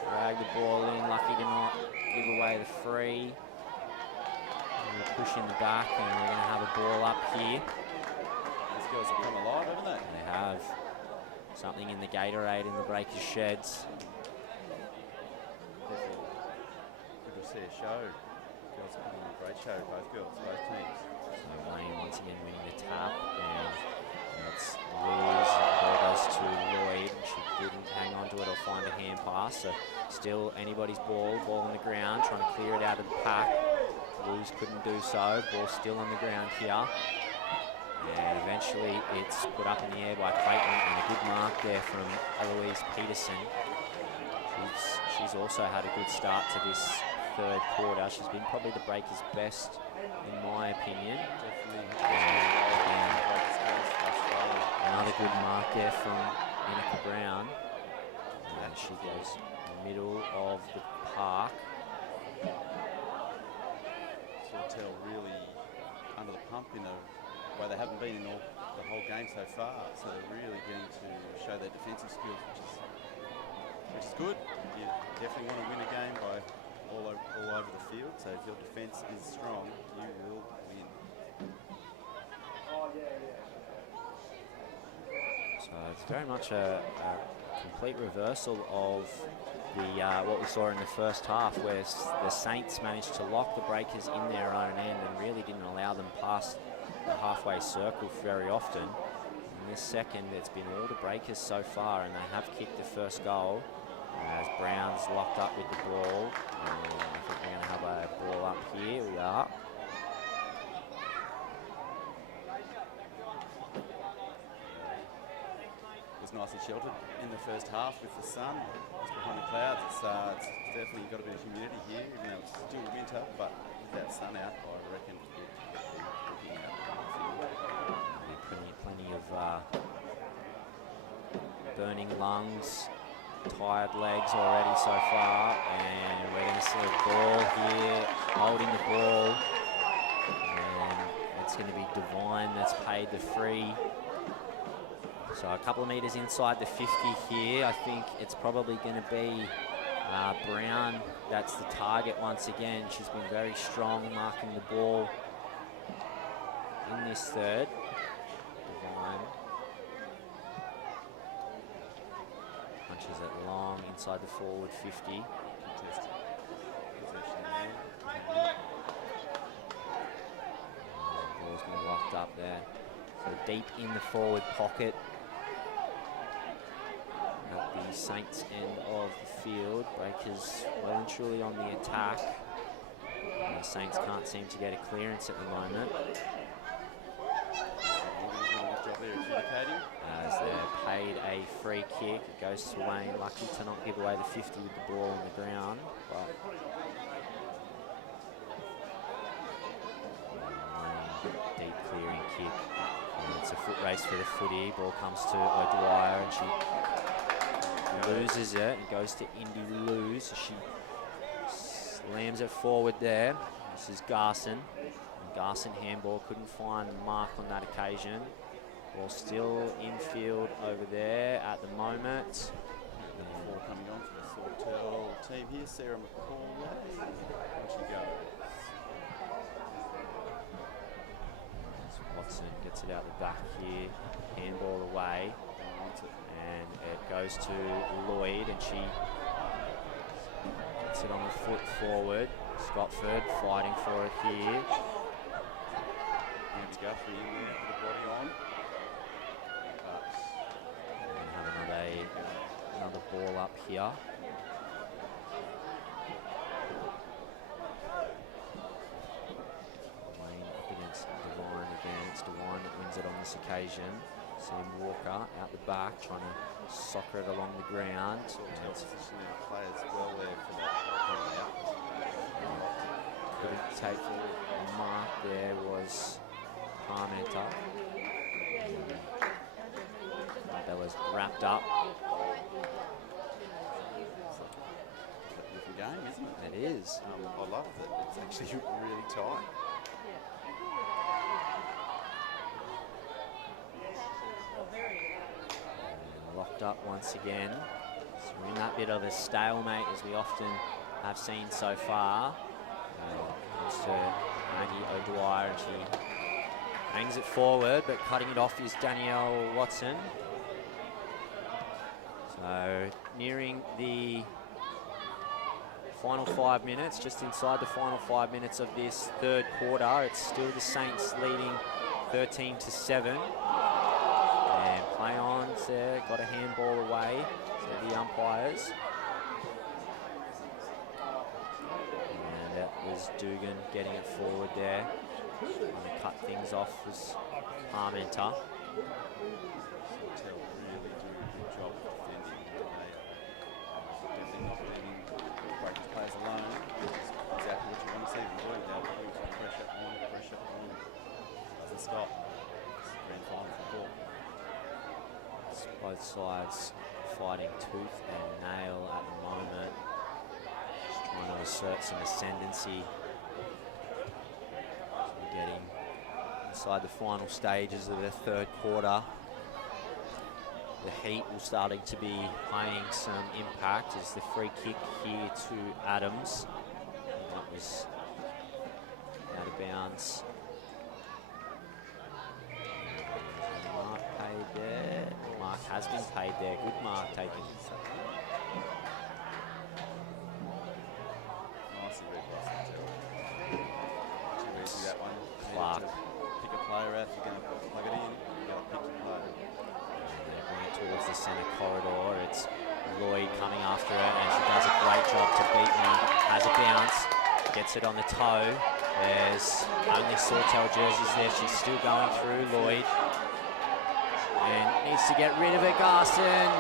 Drag the ball in, lucky to not give away the free. Push in the back, and we're going to have a ball up here. These girls have come alive, haven't they? They have. Something in the Gatorade in the Breakers sheds. Good to see a show. Girls are putting on a great show, both teams. So Wayne once again winning the tap, and that's Lewis. Ball goes to Lloyd. She didn't hang on to it or find a hand pass, so still anybody's ball on the ground, trying to clear it out of the pack. Lewis couldn't do so. Ball still on the ground here. And eventually it's put up in the air by Clayton, and a good mark there from Eloise Peterson. She's also had a good start to this third quarter. She's been probably the Breakers' best, in my opinion. Another good mark there from Annika Brown. And she goes middle of the park. Sawtell really under the pump in a way they haven't been in the whole game so far. So they're really getting to show their defensive skills, which is good. You definitely want to win a game by all over the field. So if your defence is strong, you will win. So it's very much a complete reversal of the what we saw in the first half, where the Saints managed to lock the Breakers in their own end and really didn't allow them past the halfway circle very often. In this second, it's been all the Breakers so far, and they have kicked the first goal as Brown's locked up with the ball. I think we're going to have a ball up here. We are. It was nice and sheltered in the first half with the sun just behind the clouds. It's definitely got a bit of humidity here, even though it's still winter, but with that sun out, I reckon it's good to get looking out. Plenty of burning lungs, tired legs already so far, and we're going to see a ball here, holding the ball, and it's going to be Devine that's paid the free. So a couple of metres inside the 50 here. I think it's probably going to be Brown that's the target once again. She's been very strong marking the ball in this third. Devine punches it long inside the forward 50. Contested possession there. Ball's been locked up there. So deep in the forward pocket at the Saints end of the field. Breakers well and truly on the attack. And the Saints can't seem to get a clearance at the moment. As they're paid a free kick, it goes to Wayne. Lucky to not give away the 50 with the ball on the ground. But deep clearing kick. And it's a foot race for the footy. Ball comes to O'Dwyer and she loses it. It goes to Indy Lose. She slams it forward there. This is Garson. And Garson handball, couldn't find Mark on that occasion. Ball still infield over there at the moment. Ball coming on for the Sawtell team here. Sarah McCall. Where'd she go? Watson gets it out the back here. Handball away. And it goes to Lloyd, and she gets it on the foot forward. Scottford fighting for it here. Andy Guthrie in there, put the body on. And have another ball up here. Wayne up against Devine again. It's Devine that wins it on this occasion. Sam Walker out the back trying to soccer it along the ground. Sawtell's positioning the players well there for that coming out. Couldn't take the mark there was Parmenter. Bella's wrapped up. It's a different game, isn't it? It is. I love that it's actually really tight. And locked up once again. So we're in that bit of a stalemate as we often have seen so far. Comes to Maggie O'Dwyer and she hangs it forward, but cutting it off is Danielle Watson. So nearing the final 5 minutes, just inside the final 5 minutes of this third quarter. It's still the Saints leading 13-7. And play on there, got a handball away to the umpires. And that was Dugan getting it forward there. Trying to cut things off was Parmenter. Sawtell really do a good job of defending. Definitely not leaving Breakers players alone, which is exactly what you want to see them doing. They'll put pressure on. Doesn't stop. Grand final football. Both sides fighting tooth and nail at the moment. Just trying to assert some ascendancy. So we're getting inside the final stages of the third quarter. The heat will starting to be playing some impact as the free kick here to Adams. That was out of bounds. Mark paid there. Mark has been paid there. Good mark taken. Nicely read by Sawtell. Too easy that one. Clark. Pick a player out. If you're going to plug it in, you've got to pick your player. They're going towards the centre corridor. It's Lloyd coming after it, and she does a great job to beat me. Has a bounce. Gets it on the toe. There's only Sawtell jerseys there. She's still going through Lloyd. And needs to get rid of it. Garson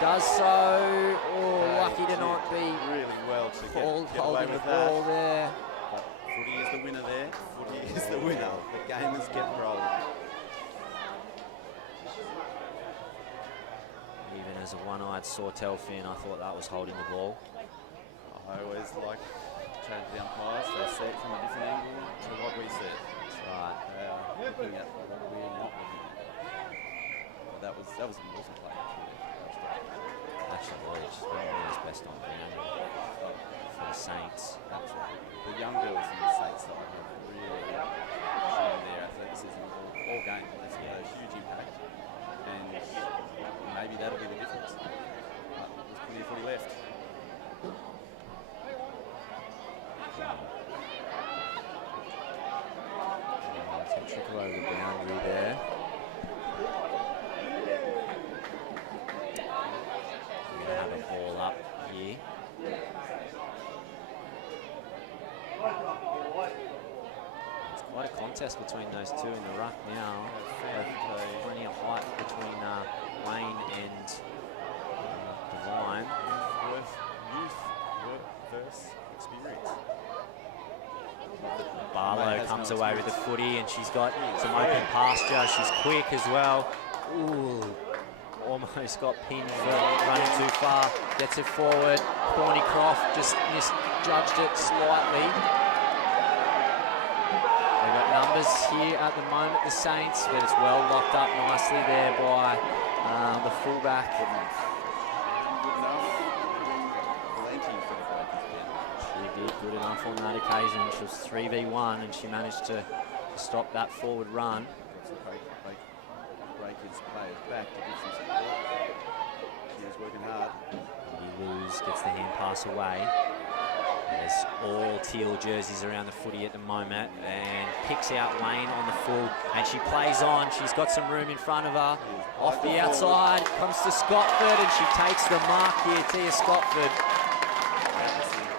does so. Oh, lucky to not be really well to get away holding the with ball that. there. But footy is the winner there. Footy is the winner. The game is getting rolling. Even as a one-eyed Sawtell fan, I thought that was holding the ball. I always like change the umpires. They see it from a different angle to what we see it. That's right. Looking at what we're not looking at. But that was an awesome play. Actually, Lloyd's doing his best on ground for the Saints. The young girls in the Saints side have really shown their athleticism all game. It's got a huge impact, and maybe that'll be the difference. But there's plenty of footy left. So trickle over the boundary there. We're going to have a ball up here. It's quite a contest between those two in the ruck now. Plenty of height between Wayne and Devine. Youth versus experience. Barlow comes away with the footy, and she's got some open pasture. She's quick as well. Ooh, almost got pinned for running too far. Gets it forward. Thornycroft just misjudged it slightly. They've got numbers here at the moment, the Saints, but it's well locked up nicely there by the fullback. She did good enough on that occasion. She was 3v1 and she managed to stop that forward run. Break his players back to give some support. She was working hard. He lose, gets the hand pass away. There's all teal jerseys around the footy at the moment, and picks out Wayne on the full, and she plays on. She's got some room in front of her. Off the outside, comes to Scotford, and she takes the mark here, Tia Scotford.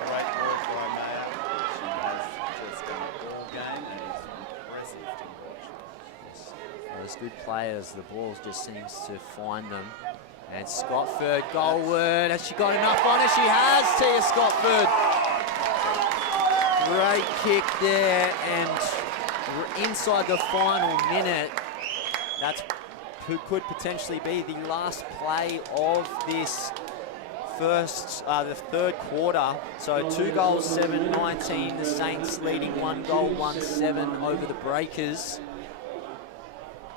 Great work by Maya. She has just done it all game, and it's impressive to watch. Those good players, the ball just seems to find them. And Scotford, goalward, has she got enough on her? She has, Tia Scotford. Great kick there, and inside the final minute, that's who could potentially be the last play of this the third quarter. So 2 goals, 7-19. The Saints leading 1 goal, 1-7 over the Breakers.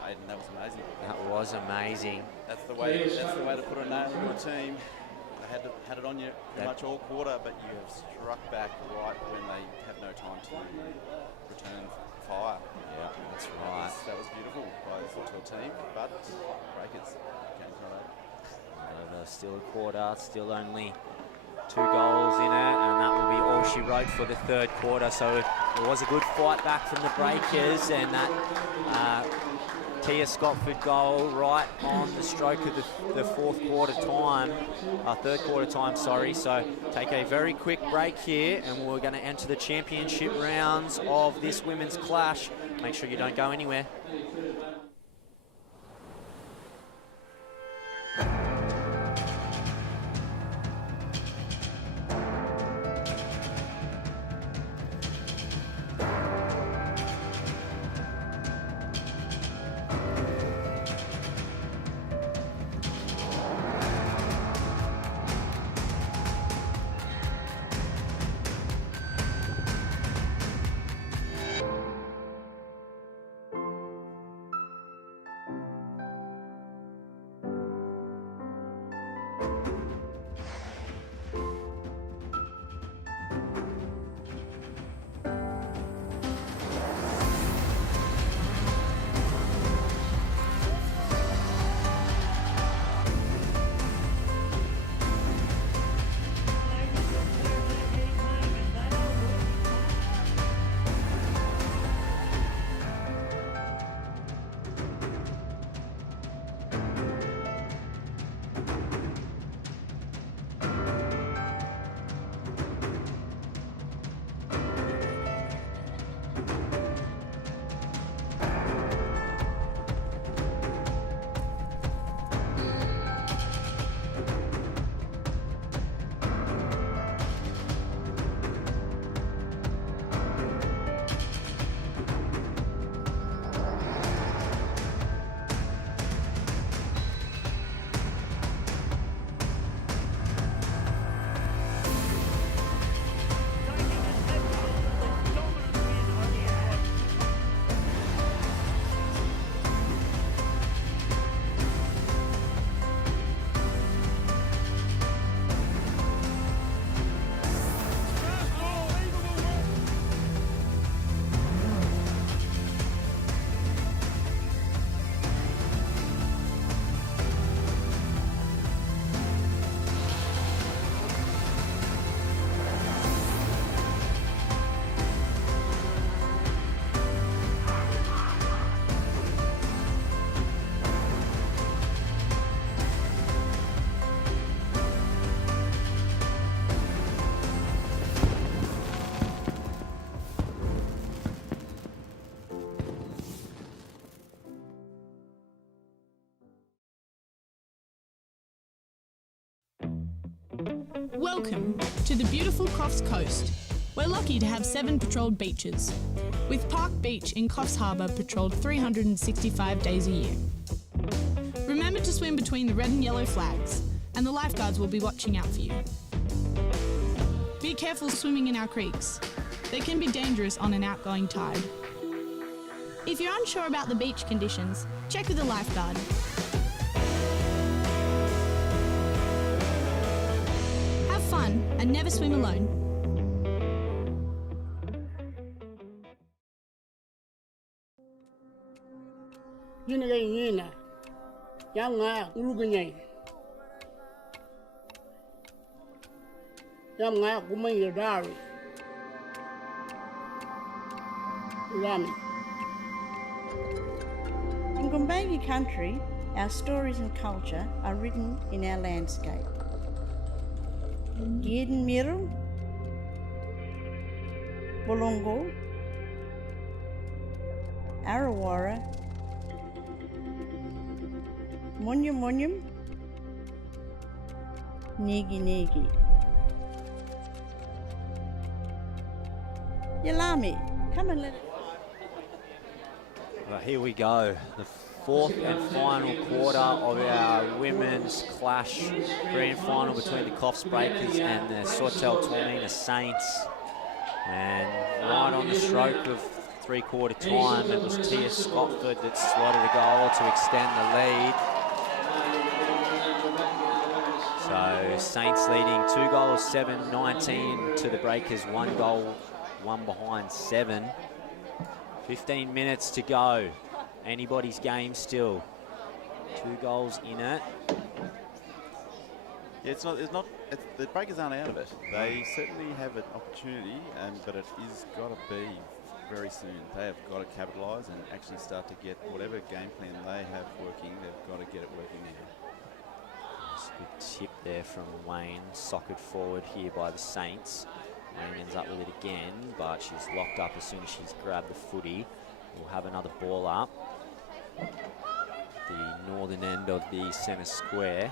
Aiden, that was amazing. That was amazing. That's the way to put a nail in the team. They had it on you pretty much all quarter, but you have struck back right when they have no time to return fire. Yeah, that's right. That was beautiful by the Sawtell team, but Breakers game's not over. Still a quarter, still only 2 goals in it, and that will be all she wrote for the third quarter. So it was a good fight back from the Breakers, and that Tia Scotford goal right on the stroke of the third quarter time, sorry. So take a very quick break here, and we're going to enter the championship rounds of this women's clash. Make sure you don't go anywhere. Welcome to the beautiful Coffs Coast. We're lucky to have 7 patrolled beaches, with Park Beach in Coffs Harbour patrolled 365 days a year. Remember to swim between the red and yellow flags, and the lifeguards will be watching out for you. Be careful swimming in our creeks. They can be dangerous on an outgoing tide. If you're unsure about the beach conditions, check with a lifeguard. Have fun and never swim alone. Yina Yanga Uruguay Yanga Gumay Dari Rami. In Gumbayi country, our stories and culture are written in our landscape. Giden Miru, Bolongo, Arawara, Munyum Munyum, Nigi Nigi. Yalami, come and let it. Well, here we go. The fourth and final quarter of our women's clash grand final between the Coffs Breakers and the Sawtell Toormina Saints. And right on the stroke of three-quarter time, it was Tia Scotford that slotted a goal to extend the lead. So Saints leading 2 goals, 7-19 to the Breakers, 1 goal, 1 behind 7. 15 minutes to go. Anybody's game still. 2 goals in it. Yeah, the Breakers aren't out of it. They certainly have an opportunity, but it is got to be very soon. They have got to capitalise and actually start to get whatever game plan they have working, they've got to get it working now. It's a good tip there from Wayne, sockered forward here by the Saints. Wayne ends up with it again, but she's locked up as soon as she's grabbed the footy. We'll have another ball up. The northern end of the centre square.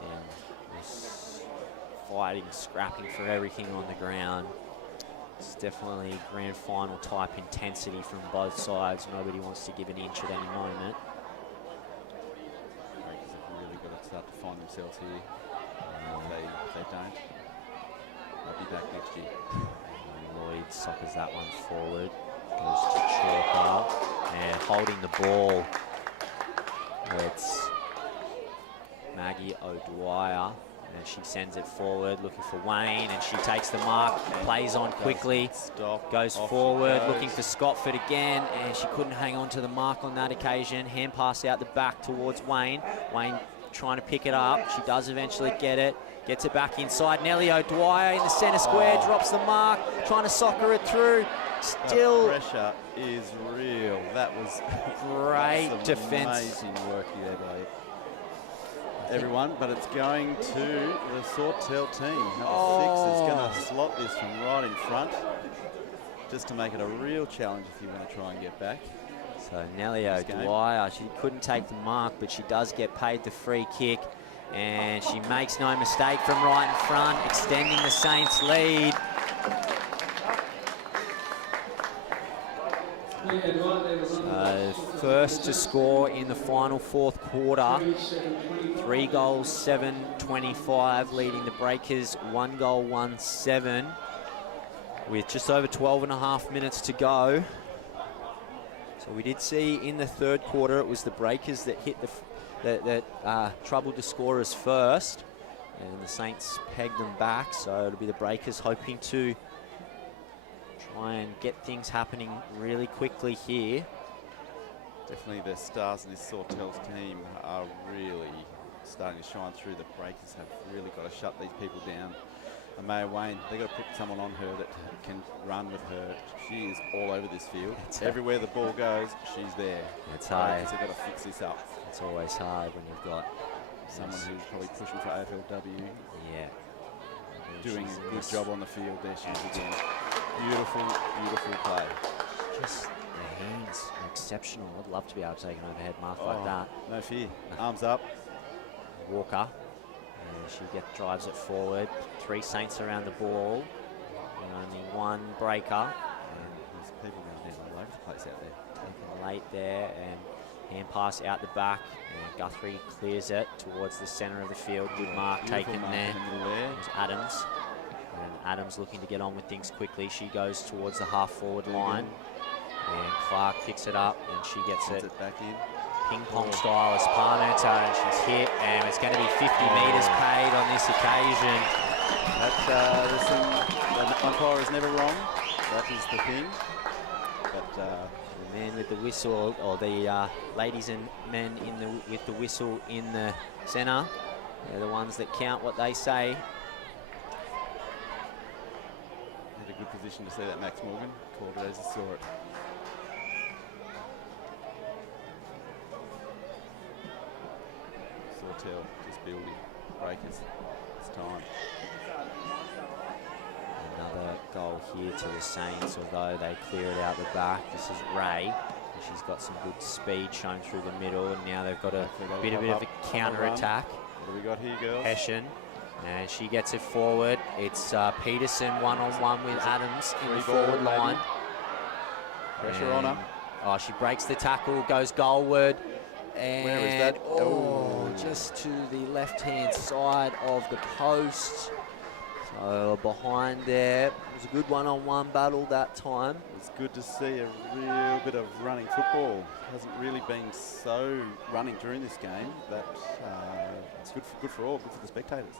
And again, this fighting, scrapping for everything on the ground. It's definitely grand final type intensity from both sides. Nobody wants to give an inch at any moment. Breakers have really got to start to find themselves here. If they don't, they'll be back next year. Lloyd soccers that one forward. Goes to Chalker and holding the ball. It's Maggie O'Dwyer. And she sends it forward, looking for Wayne, and she takes the mark, plays on quickly, goes forward, looking for Scotford again, and she couldn't hang on to the mark on that occasion. Hand pass out the back towards Wayne. Wayne trying to pick it up. She does eventually get it, gets it back inside. Nellie O'Dwyer in the centre square, drops the mark, trying to soccer it through. Still, the pressure is real. That was great defence. Amazing work here by everyone, but it's going to the Sawtell team. Number 6 is going to slot this from right in front, just to make it a real challenge if you want to try and get back. So Nellie O'Dwyer, she couldn't take the mark, but she does get paid the free kick, and she makes no mistake from right in front, extending the Saints' lead. First to score in the final fourth quarter. 3 goals, 7-25, leading the Breakers 1 goal, 1-7, with just over 12.5 minutes to go. So we did see in the third quarter it was the Breakers that hit troubled the scorers first, and the Saints pegged them back. So it'll be the Breakers hoping to try and get things happening really quickly here. Definitely the stars in this Sawtell's team are really starting to shine through. The Breakers have really got to shut these people down. And Maya Wayne, they've got to put someone on her that can run with her. She is all over this field. Everywhere the ball goes, she's there. It's hard. They've got to fix this up. It's always hard when you've got someone who's probably pushing for AFLW. Yeah. Doing a good job on the field. There she is again. Beautiful, beautiful play. Just the hands are exceptional. I'd love to be able to take an overhead mark like that. No fear. Arms up. Walker. And she drives it forward. 3 Saints around the ball. And only 1 breaker. And there's people going down all over the place out there. Taken late there, and hand pass out the back. And Guthrie clears it towards the centre of the field. Good mark taken there. There's Adams. And Adams looking to get on with things quickly. She goes towards the half-forward line. And Clark picks it up, and she gets it back in. Ping-pong style as Parnetta, and she's hit, and it's going to be 50 metres paid on this occasion. The umpire is never wrong. That is the thing. But the man with the whistle, or the ladies and men with the whistle in the centre, they're the ones that count what they say. Had a good position to see that, Max Morgan. Called it as he saw it. Sawtell just building. Breakers. It's time. Another goal here to the Saints, although they clear it out the back. This is Ray. And she's got some good speed shown through the middle, and now they've got a bit of a counter-attack. What do we got here, girls? Hessian. And she gets it forward. It's Peterson one-on-one with Adams in the forward line. Pressure on her. Oh, she breaks the tackle, goes goalward. And where is that? Just to the left-hand side of the post. So behind there. It was a good one-on-one battle that time. It's good to see a real bit of running football. Hasn't really been so running during this game. That it's good for all, good for the spectators.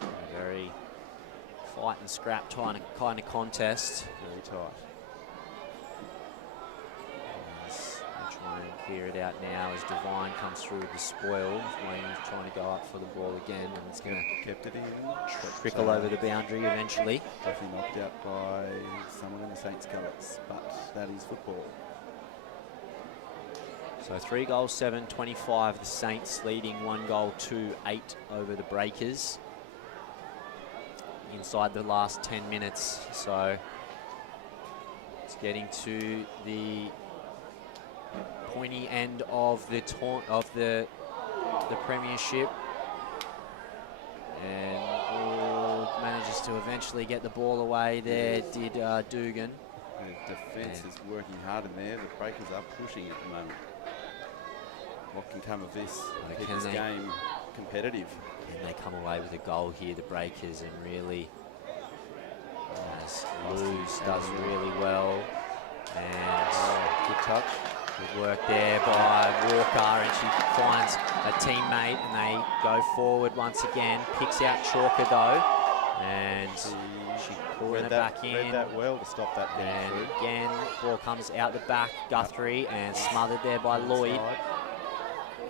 So a very fight and scrap kind of contest. Very tight. They're trying And clear it out now as Devine comes through with the spoil. Wayne's trying to go up for the ball again, and it's going to Kept it in. trickle over the boundary eventually. Definitely knocked out by someone in the Saints colours, but that is football. So 3 goals, 7-25. The Saints leading 1 goal, 2-8 over the Breakers inside the last 10 minutes. So it's getting to the pointy end of the premiership, and manages to eventually get the ball away there. Did Dugan. The defence is working hard in there. The Breakers are pushing at the moment. What can come of this? Keep this game competitive. And they come away with a goal here, the Breakers, and really, Luz does really well. And good touch. Good work there by Walker, and she finds a teammate, and they go forward once again. Picks out Chalker though, and she pulling it back in. Read that well to stop that being And through. again, ball comes out the back, Guthrie, and smothered there by Lloyd.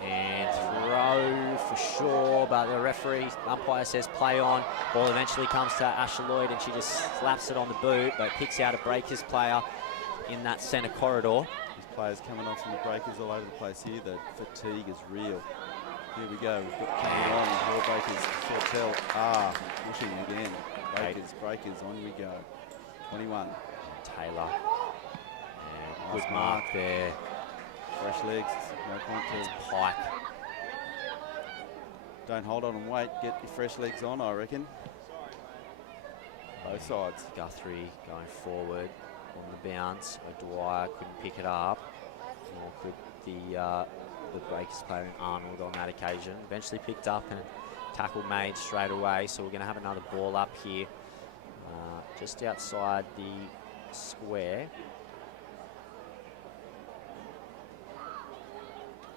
And throw for sure, but the referee, umpire says play on. Ball eventually comes to Asher Lloyd, and she just slaps it on the boot, but picks out a Breakers player in that centre corridor. These players coming on from the Breakers all over the place here. The fatigue is real. Here we go. We've got coming on. More Breakers. Sawtell. Pushing again. Breakers. On we go. 21. Taylor. And Nice good mark there. Fresh legs. No point It's to. Pike. Don't hold on and wait. Get your fresh legs on, I reckon. Both sides. Guthrie going forward on the bounce. O'Dwyer couldn't pick it up, nor could the Breakers player Arnold on that occasion. Eventually picked up and tackle made straight away. So we're going to have another ball up here, just outside the square.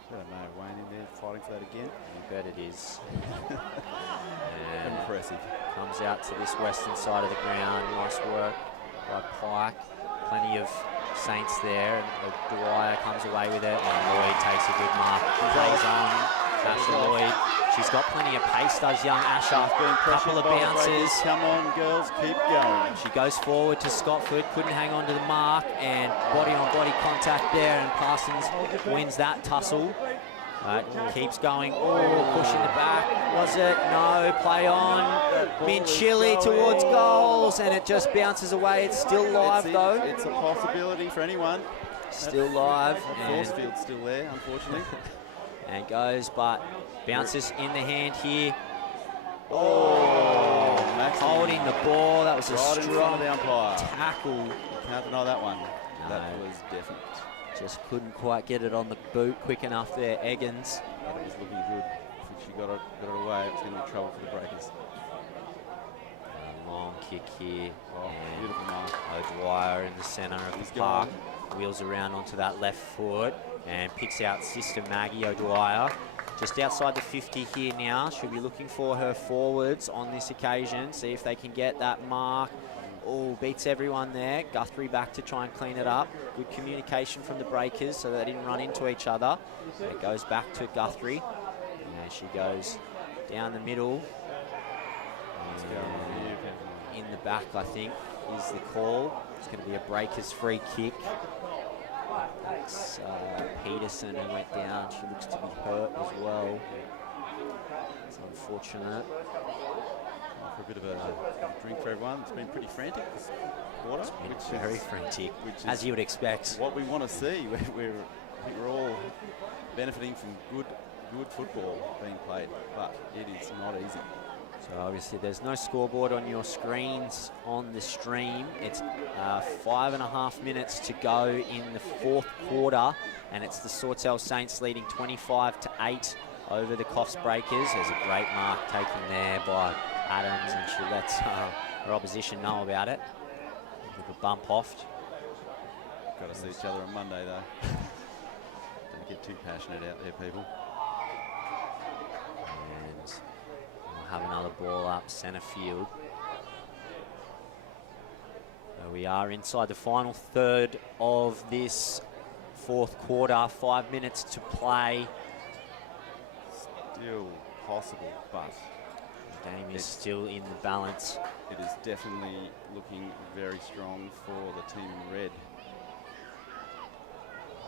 I don't know, Wayne in there fighting for that again. You bet it is. And Impressive. comes out to this western side of the ground. Nice work by Pike. Plenty of Saints there. And Dwyer comes away with it, and Lloyd takes a good mark. Plays on. Asher Lloyd. She's got plenty of pace, does young Asher. Couple of bounces. Come on, girls, keep going. She goes forward to Scotford, couldn't hang on to the mark, and body-on-body contact there, and Parsons wins that tussle. Keeps going, pushing the back, was it? No, play on. Minchilli towards goals, and it just bounces away. It's still live though. It's a possibility for anyone. Still live. Horsfield's still there, unfortunately. And goes, but bounces in the hand here. Maxim. Holding the ball. That was a Right in front of strong the umpire. tackle. Can't deny that one. No. That was definite. Just couldn't quite get it on the boot quick enough there, Eggins. But it was looking good. If she got it away, it's going to be trouble for the Breakers. A long kick here. And Beautiful mark. O'Dwyer in the centre of He's the park. gone. Wheels around onto that left foot and picks out sister Maggie O'Dwyer. Just outside the 50 here now. She'll be looking for her forwards on this occasion. See if they can get that mark. Beats everyone there. Guthrie back to try and clean it up. Good communication from the Breakers so they didn't run into each other. It goes back to Guthrie. And she goes down the middle. In the back, I think, is the call. It's going to be a Breakers free kick. It's Peterson who went down. She looks to be hurt as well. It's unfortunate. For a bit of a drink for everyone. It's been pretty frantic this quarter. It's very frantic, which is as you would expect. What we want to see. I think we're all benefiting from good football being played, but it is not easy. So obviously there's no scoreboard on your screens on the stream. It's 5.5 minutes to go in the fourth quarter, and it's the Sawtell Saints leading 25-8 over the Coffs Breakers. There's a great mark taken there by Adams, and she lets her opposition know about it. With a bump off. Got to see each other on Monday though. Don't get too passionate out there, people. And we'll have another ball up centre field. So we are inside the final third of this fourth quarter, 5 minutes to play. Still possible, but The game is still in the balance. it is definitely looking very strong for the team in red.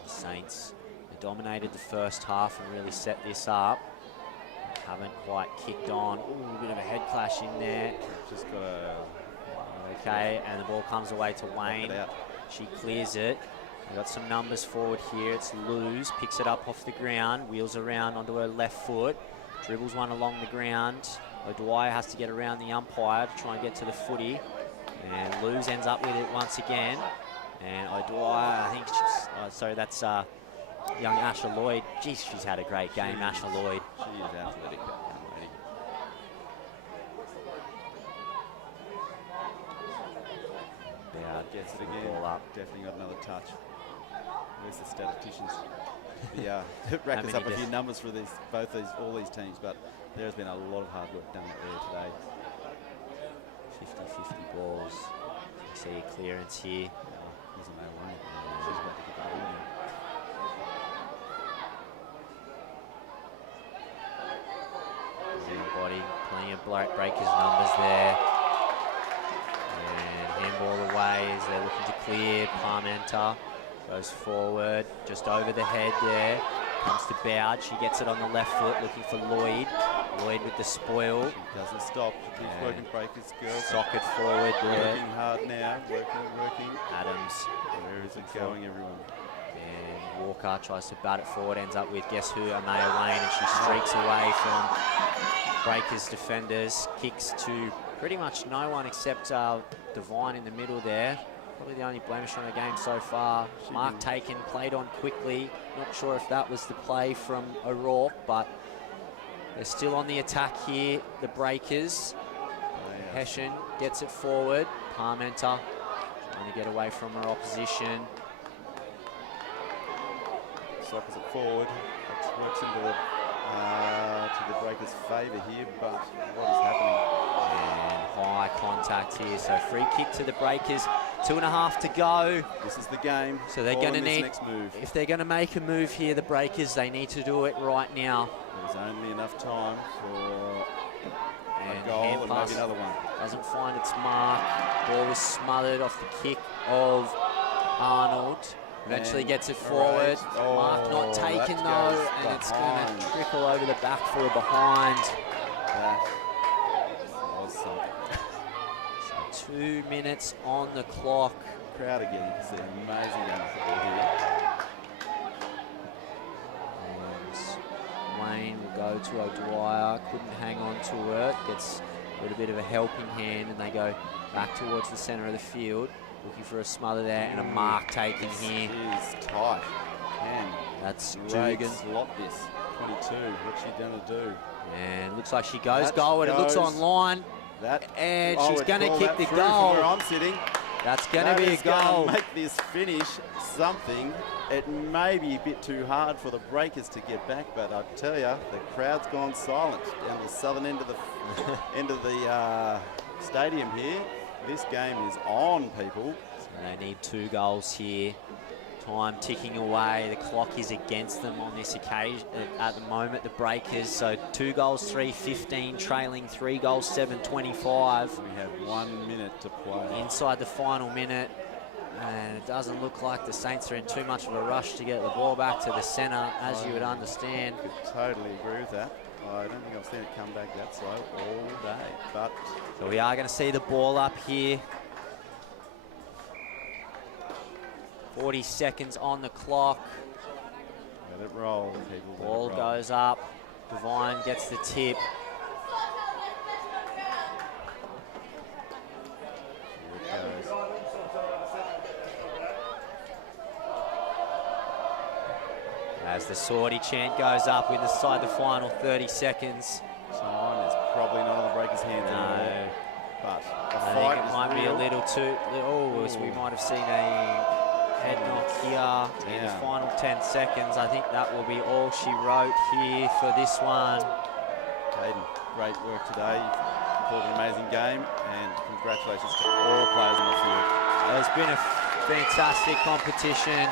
The Saints dominated the first half and really set this up. Haven't quite kicked on. Ooh, a bit of a head clash in there. Just got a Okay, and the ball comes away to Wayne. out. She clears it. We've got some numbers forward here. It's Luz, picks it up off the ground, wheels around onto her left foot, dribbles one along the ground. O'Dwyer has to get around the umpire to try and get to the footy. And Luz ends up with it once again. And O'Dwyer, I think sorry, that's young Asher Lloyd. Geez, she's had a great game, Asher Lloyd. She is athletic, that young lady. Bowd Gets it the again. ball up. Definitely got another touch. Where's the statisticians? Yeah, rack us many up a few def- numbers for all these teams, but there's been a lot of hard work done there today. 50-50 balls. You see a clearance here. Doesn't know why. She's about to get the ball now. Body, plenty of breakers numbers there. And handball away as they're looking to clear. Parmenter goes forward, just over the head there. Comes to Bowd, she gets it on the left foot, looking for Lloyd. Lloyd with the spoil. She doesn't stop. She's Yeah. working breakers, girls. Socket forward there. Working hard now. Working. Adams. Where is it going, everyone? And Walker tries to bat it forward, ends up with, guess who, Amaya Wayne, and she streaks away from Breakers defenders, kicks to pretty much no one except Devine in the middle there. Probably the only blemish on the game so far. Mark taken, played on quickly. Not sure if that was the play from O'Rourke, but they're still on the attack here, the Breakers. Hessian gets it forward. Parmenter trying to get away from her opposition. Sockers it forward. That works into the Breakers' favour here, but what is happening? And high contact here, so free kick to the Breakers. 2.5 to go. This is the game. So they're All going to in this need, next move. if they're going to make a move here, the Breakers, they need to do it right now. There's only enough time for And a goal hand and pass maybe another one. doesn't find its mark. Ball was smothered off the kick of Arnold. Eventually And gets it all right. forward. Mark not that taken goes though, and it's going behind. to trickle over the back for a behind. That was something. 2 minutes on the clock. Crowd again. You can see an amazing game of football here. And Wayne will go to O'Dwyer. Couldn't hang on to it. Gets a little bit of a helping hand, and they go back towards the centre of the field. Looking for a smother there and a mark taken here. This is tight. And That's great Dugan. slot this. 22. What's she going to do? And looks like she goes That goal, and it looks goes- online. That And I she's would going to call kick that the through goal. from where I'm sitting. That's going to That be a is gonna goal. make this finish something. It may be a bit too hard for the Breakers to get back, but I tell you, the crowd's gone silent down the southern end of the stadium here. This game is on, people. So they need 2 goals here. Time ticking away. The clock is against them on this occasion at the moment, the Breakers. So 2 goals, 3-15, trailing 3 goals, 7-25. We have 1 minute to play. Inside the final minute. And it doesn't look like the Saints are in too much of a rush to get the ball back to the centre, as you would understand. Could totally agree with that. I don't think I've seen it come back that slow all day, but So we are going to see the ball up here. 40 seconds on the clock. let it roll, people. Let Ball it roll. goes up. Devine gets the tip. Here it goes. As the Sawtell chant goes up inside the final 30 seconds. Time is probably not on the Breakers' hands No. anymore. But the I fight think it is might be a real. little too... Oh, so we might have seen a head knock here in the Yeah. final 10 seconds. I think that will be all she wrote here for this one. Hayden, great work today. You played an amazing game, and congratulations to all players on the field. It's been a fantastic competition.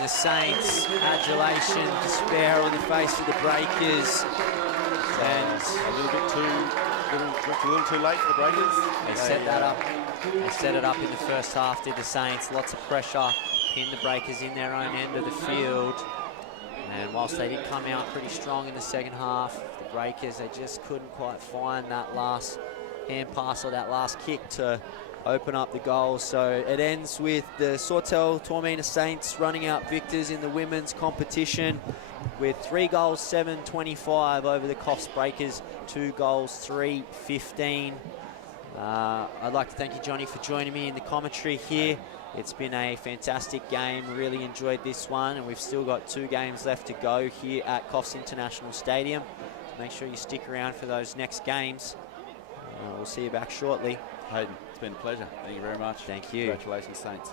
the Saints. Adulation, despair on the face of the Breakers. And a little too late for the Breakers. They set that up. They set it up in the first half, did the Saints. Lots of pressure, pinned the Breakers in their own end of the field. And whilst they did come out pretty strong in the second half, the Breakers, they just couldn't quite find that last hand pass or that last kick to open up the goals. So it ends with the Sawtell Toormina Saints running out victors in the women's competition with 3 goals, 7-25 over the Coffs Breakers, 2 goals, 3-15. I'd like to thank you, Johnny, for joining me in the commentary here. It's been a fantastic game. Really enjoyed this one, and we've still got 2 games left to go here at Coffs International Stadium. So make sure you stick around for those next games. We'll see you back shortly. Hayden, it's been a pleasure. Thank you very much. Thank you. Congratulations, Saints.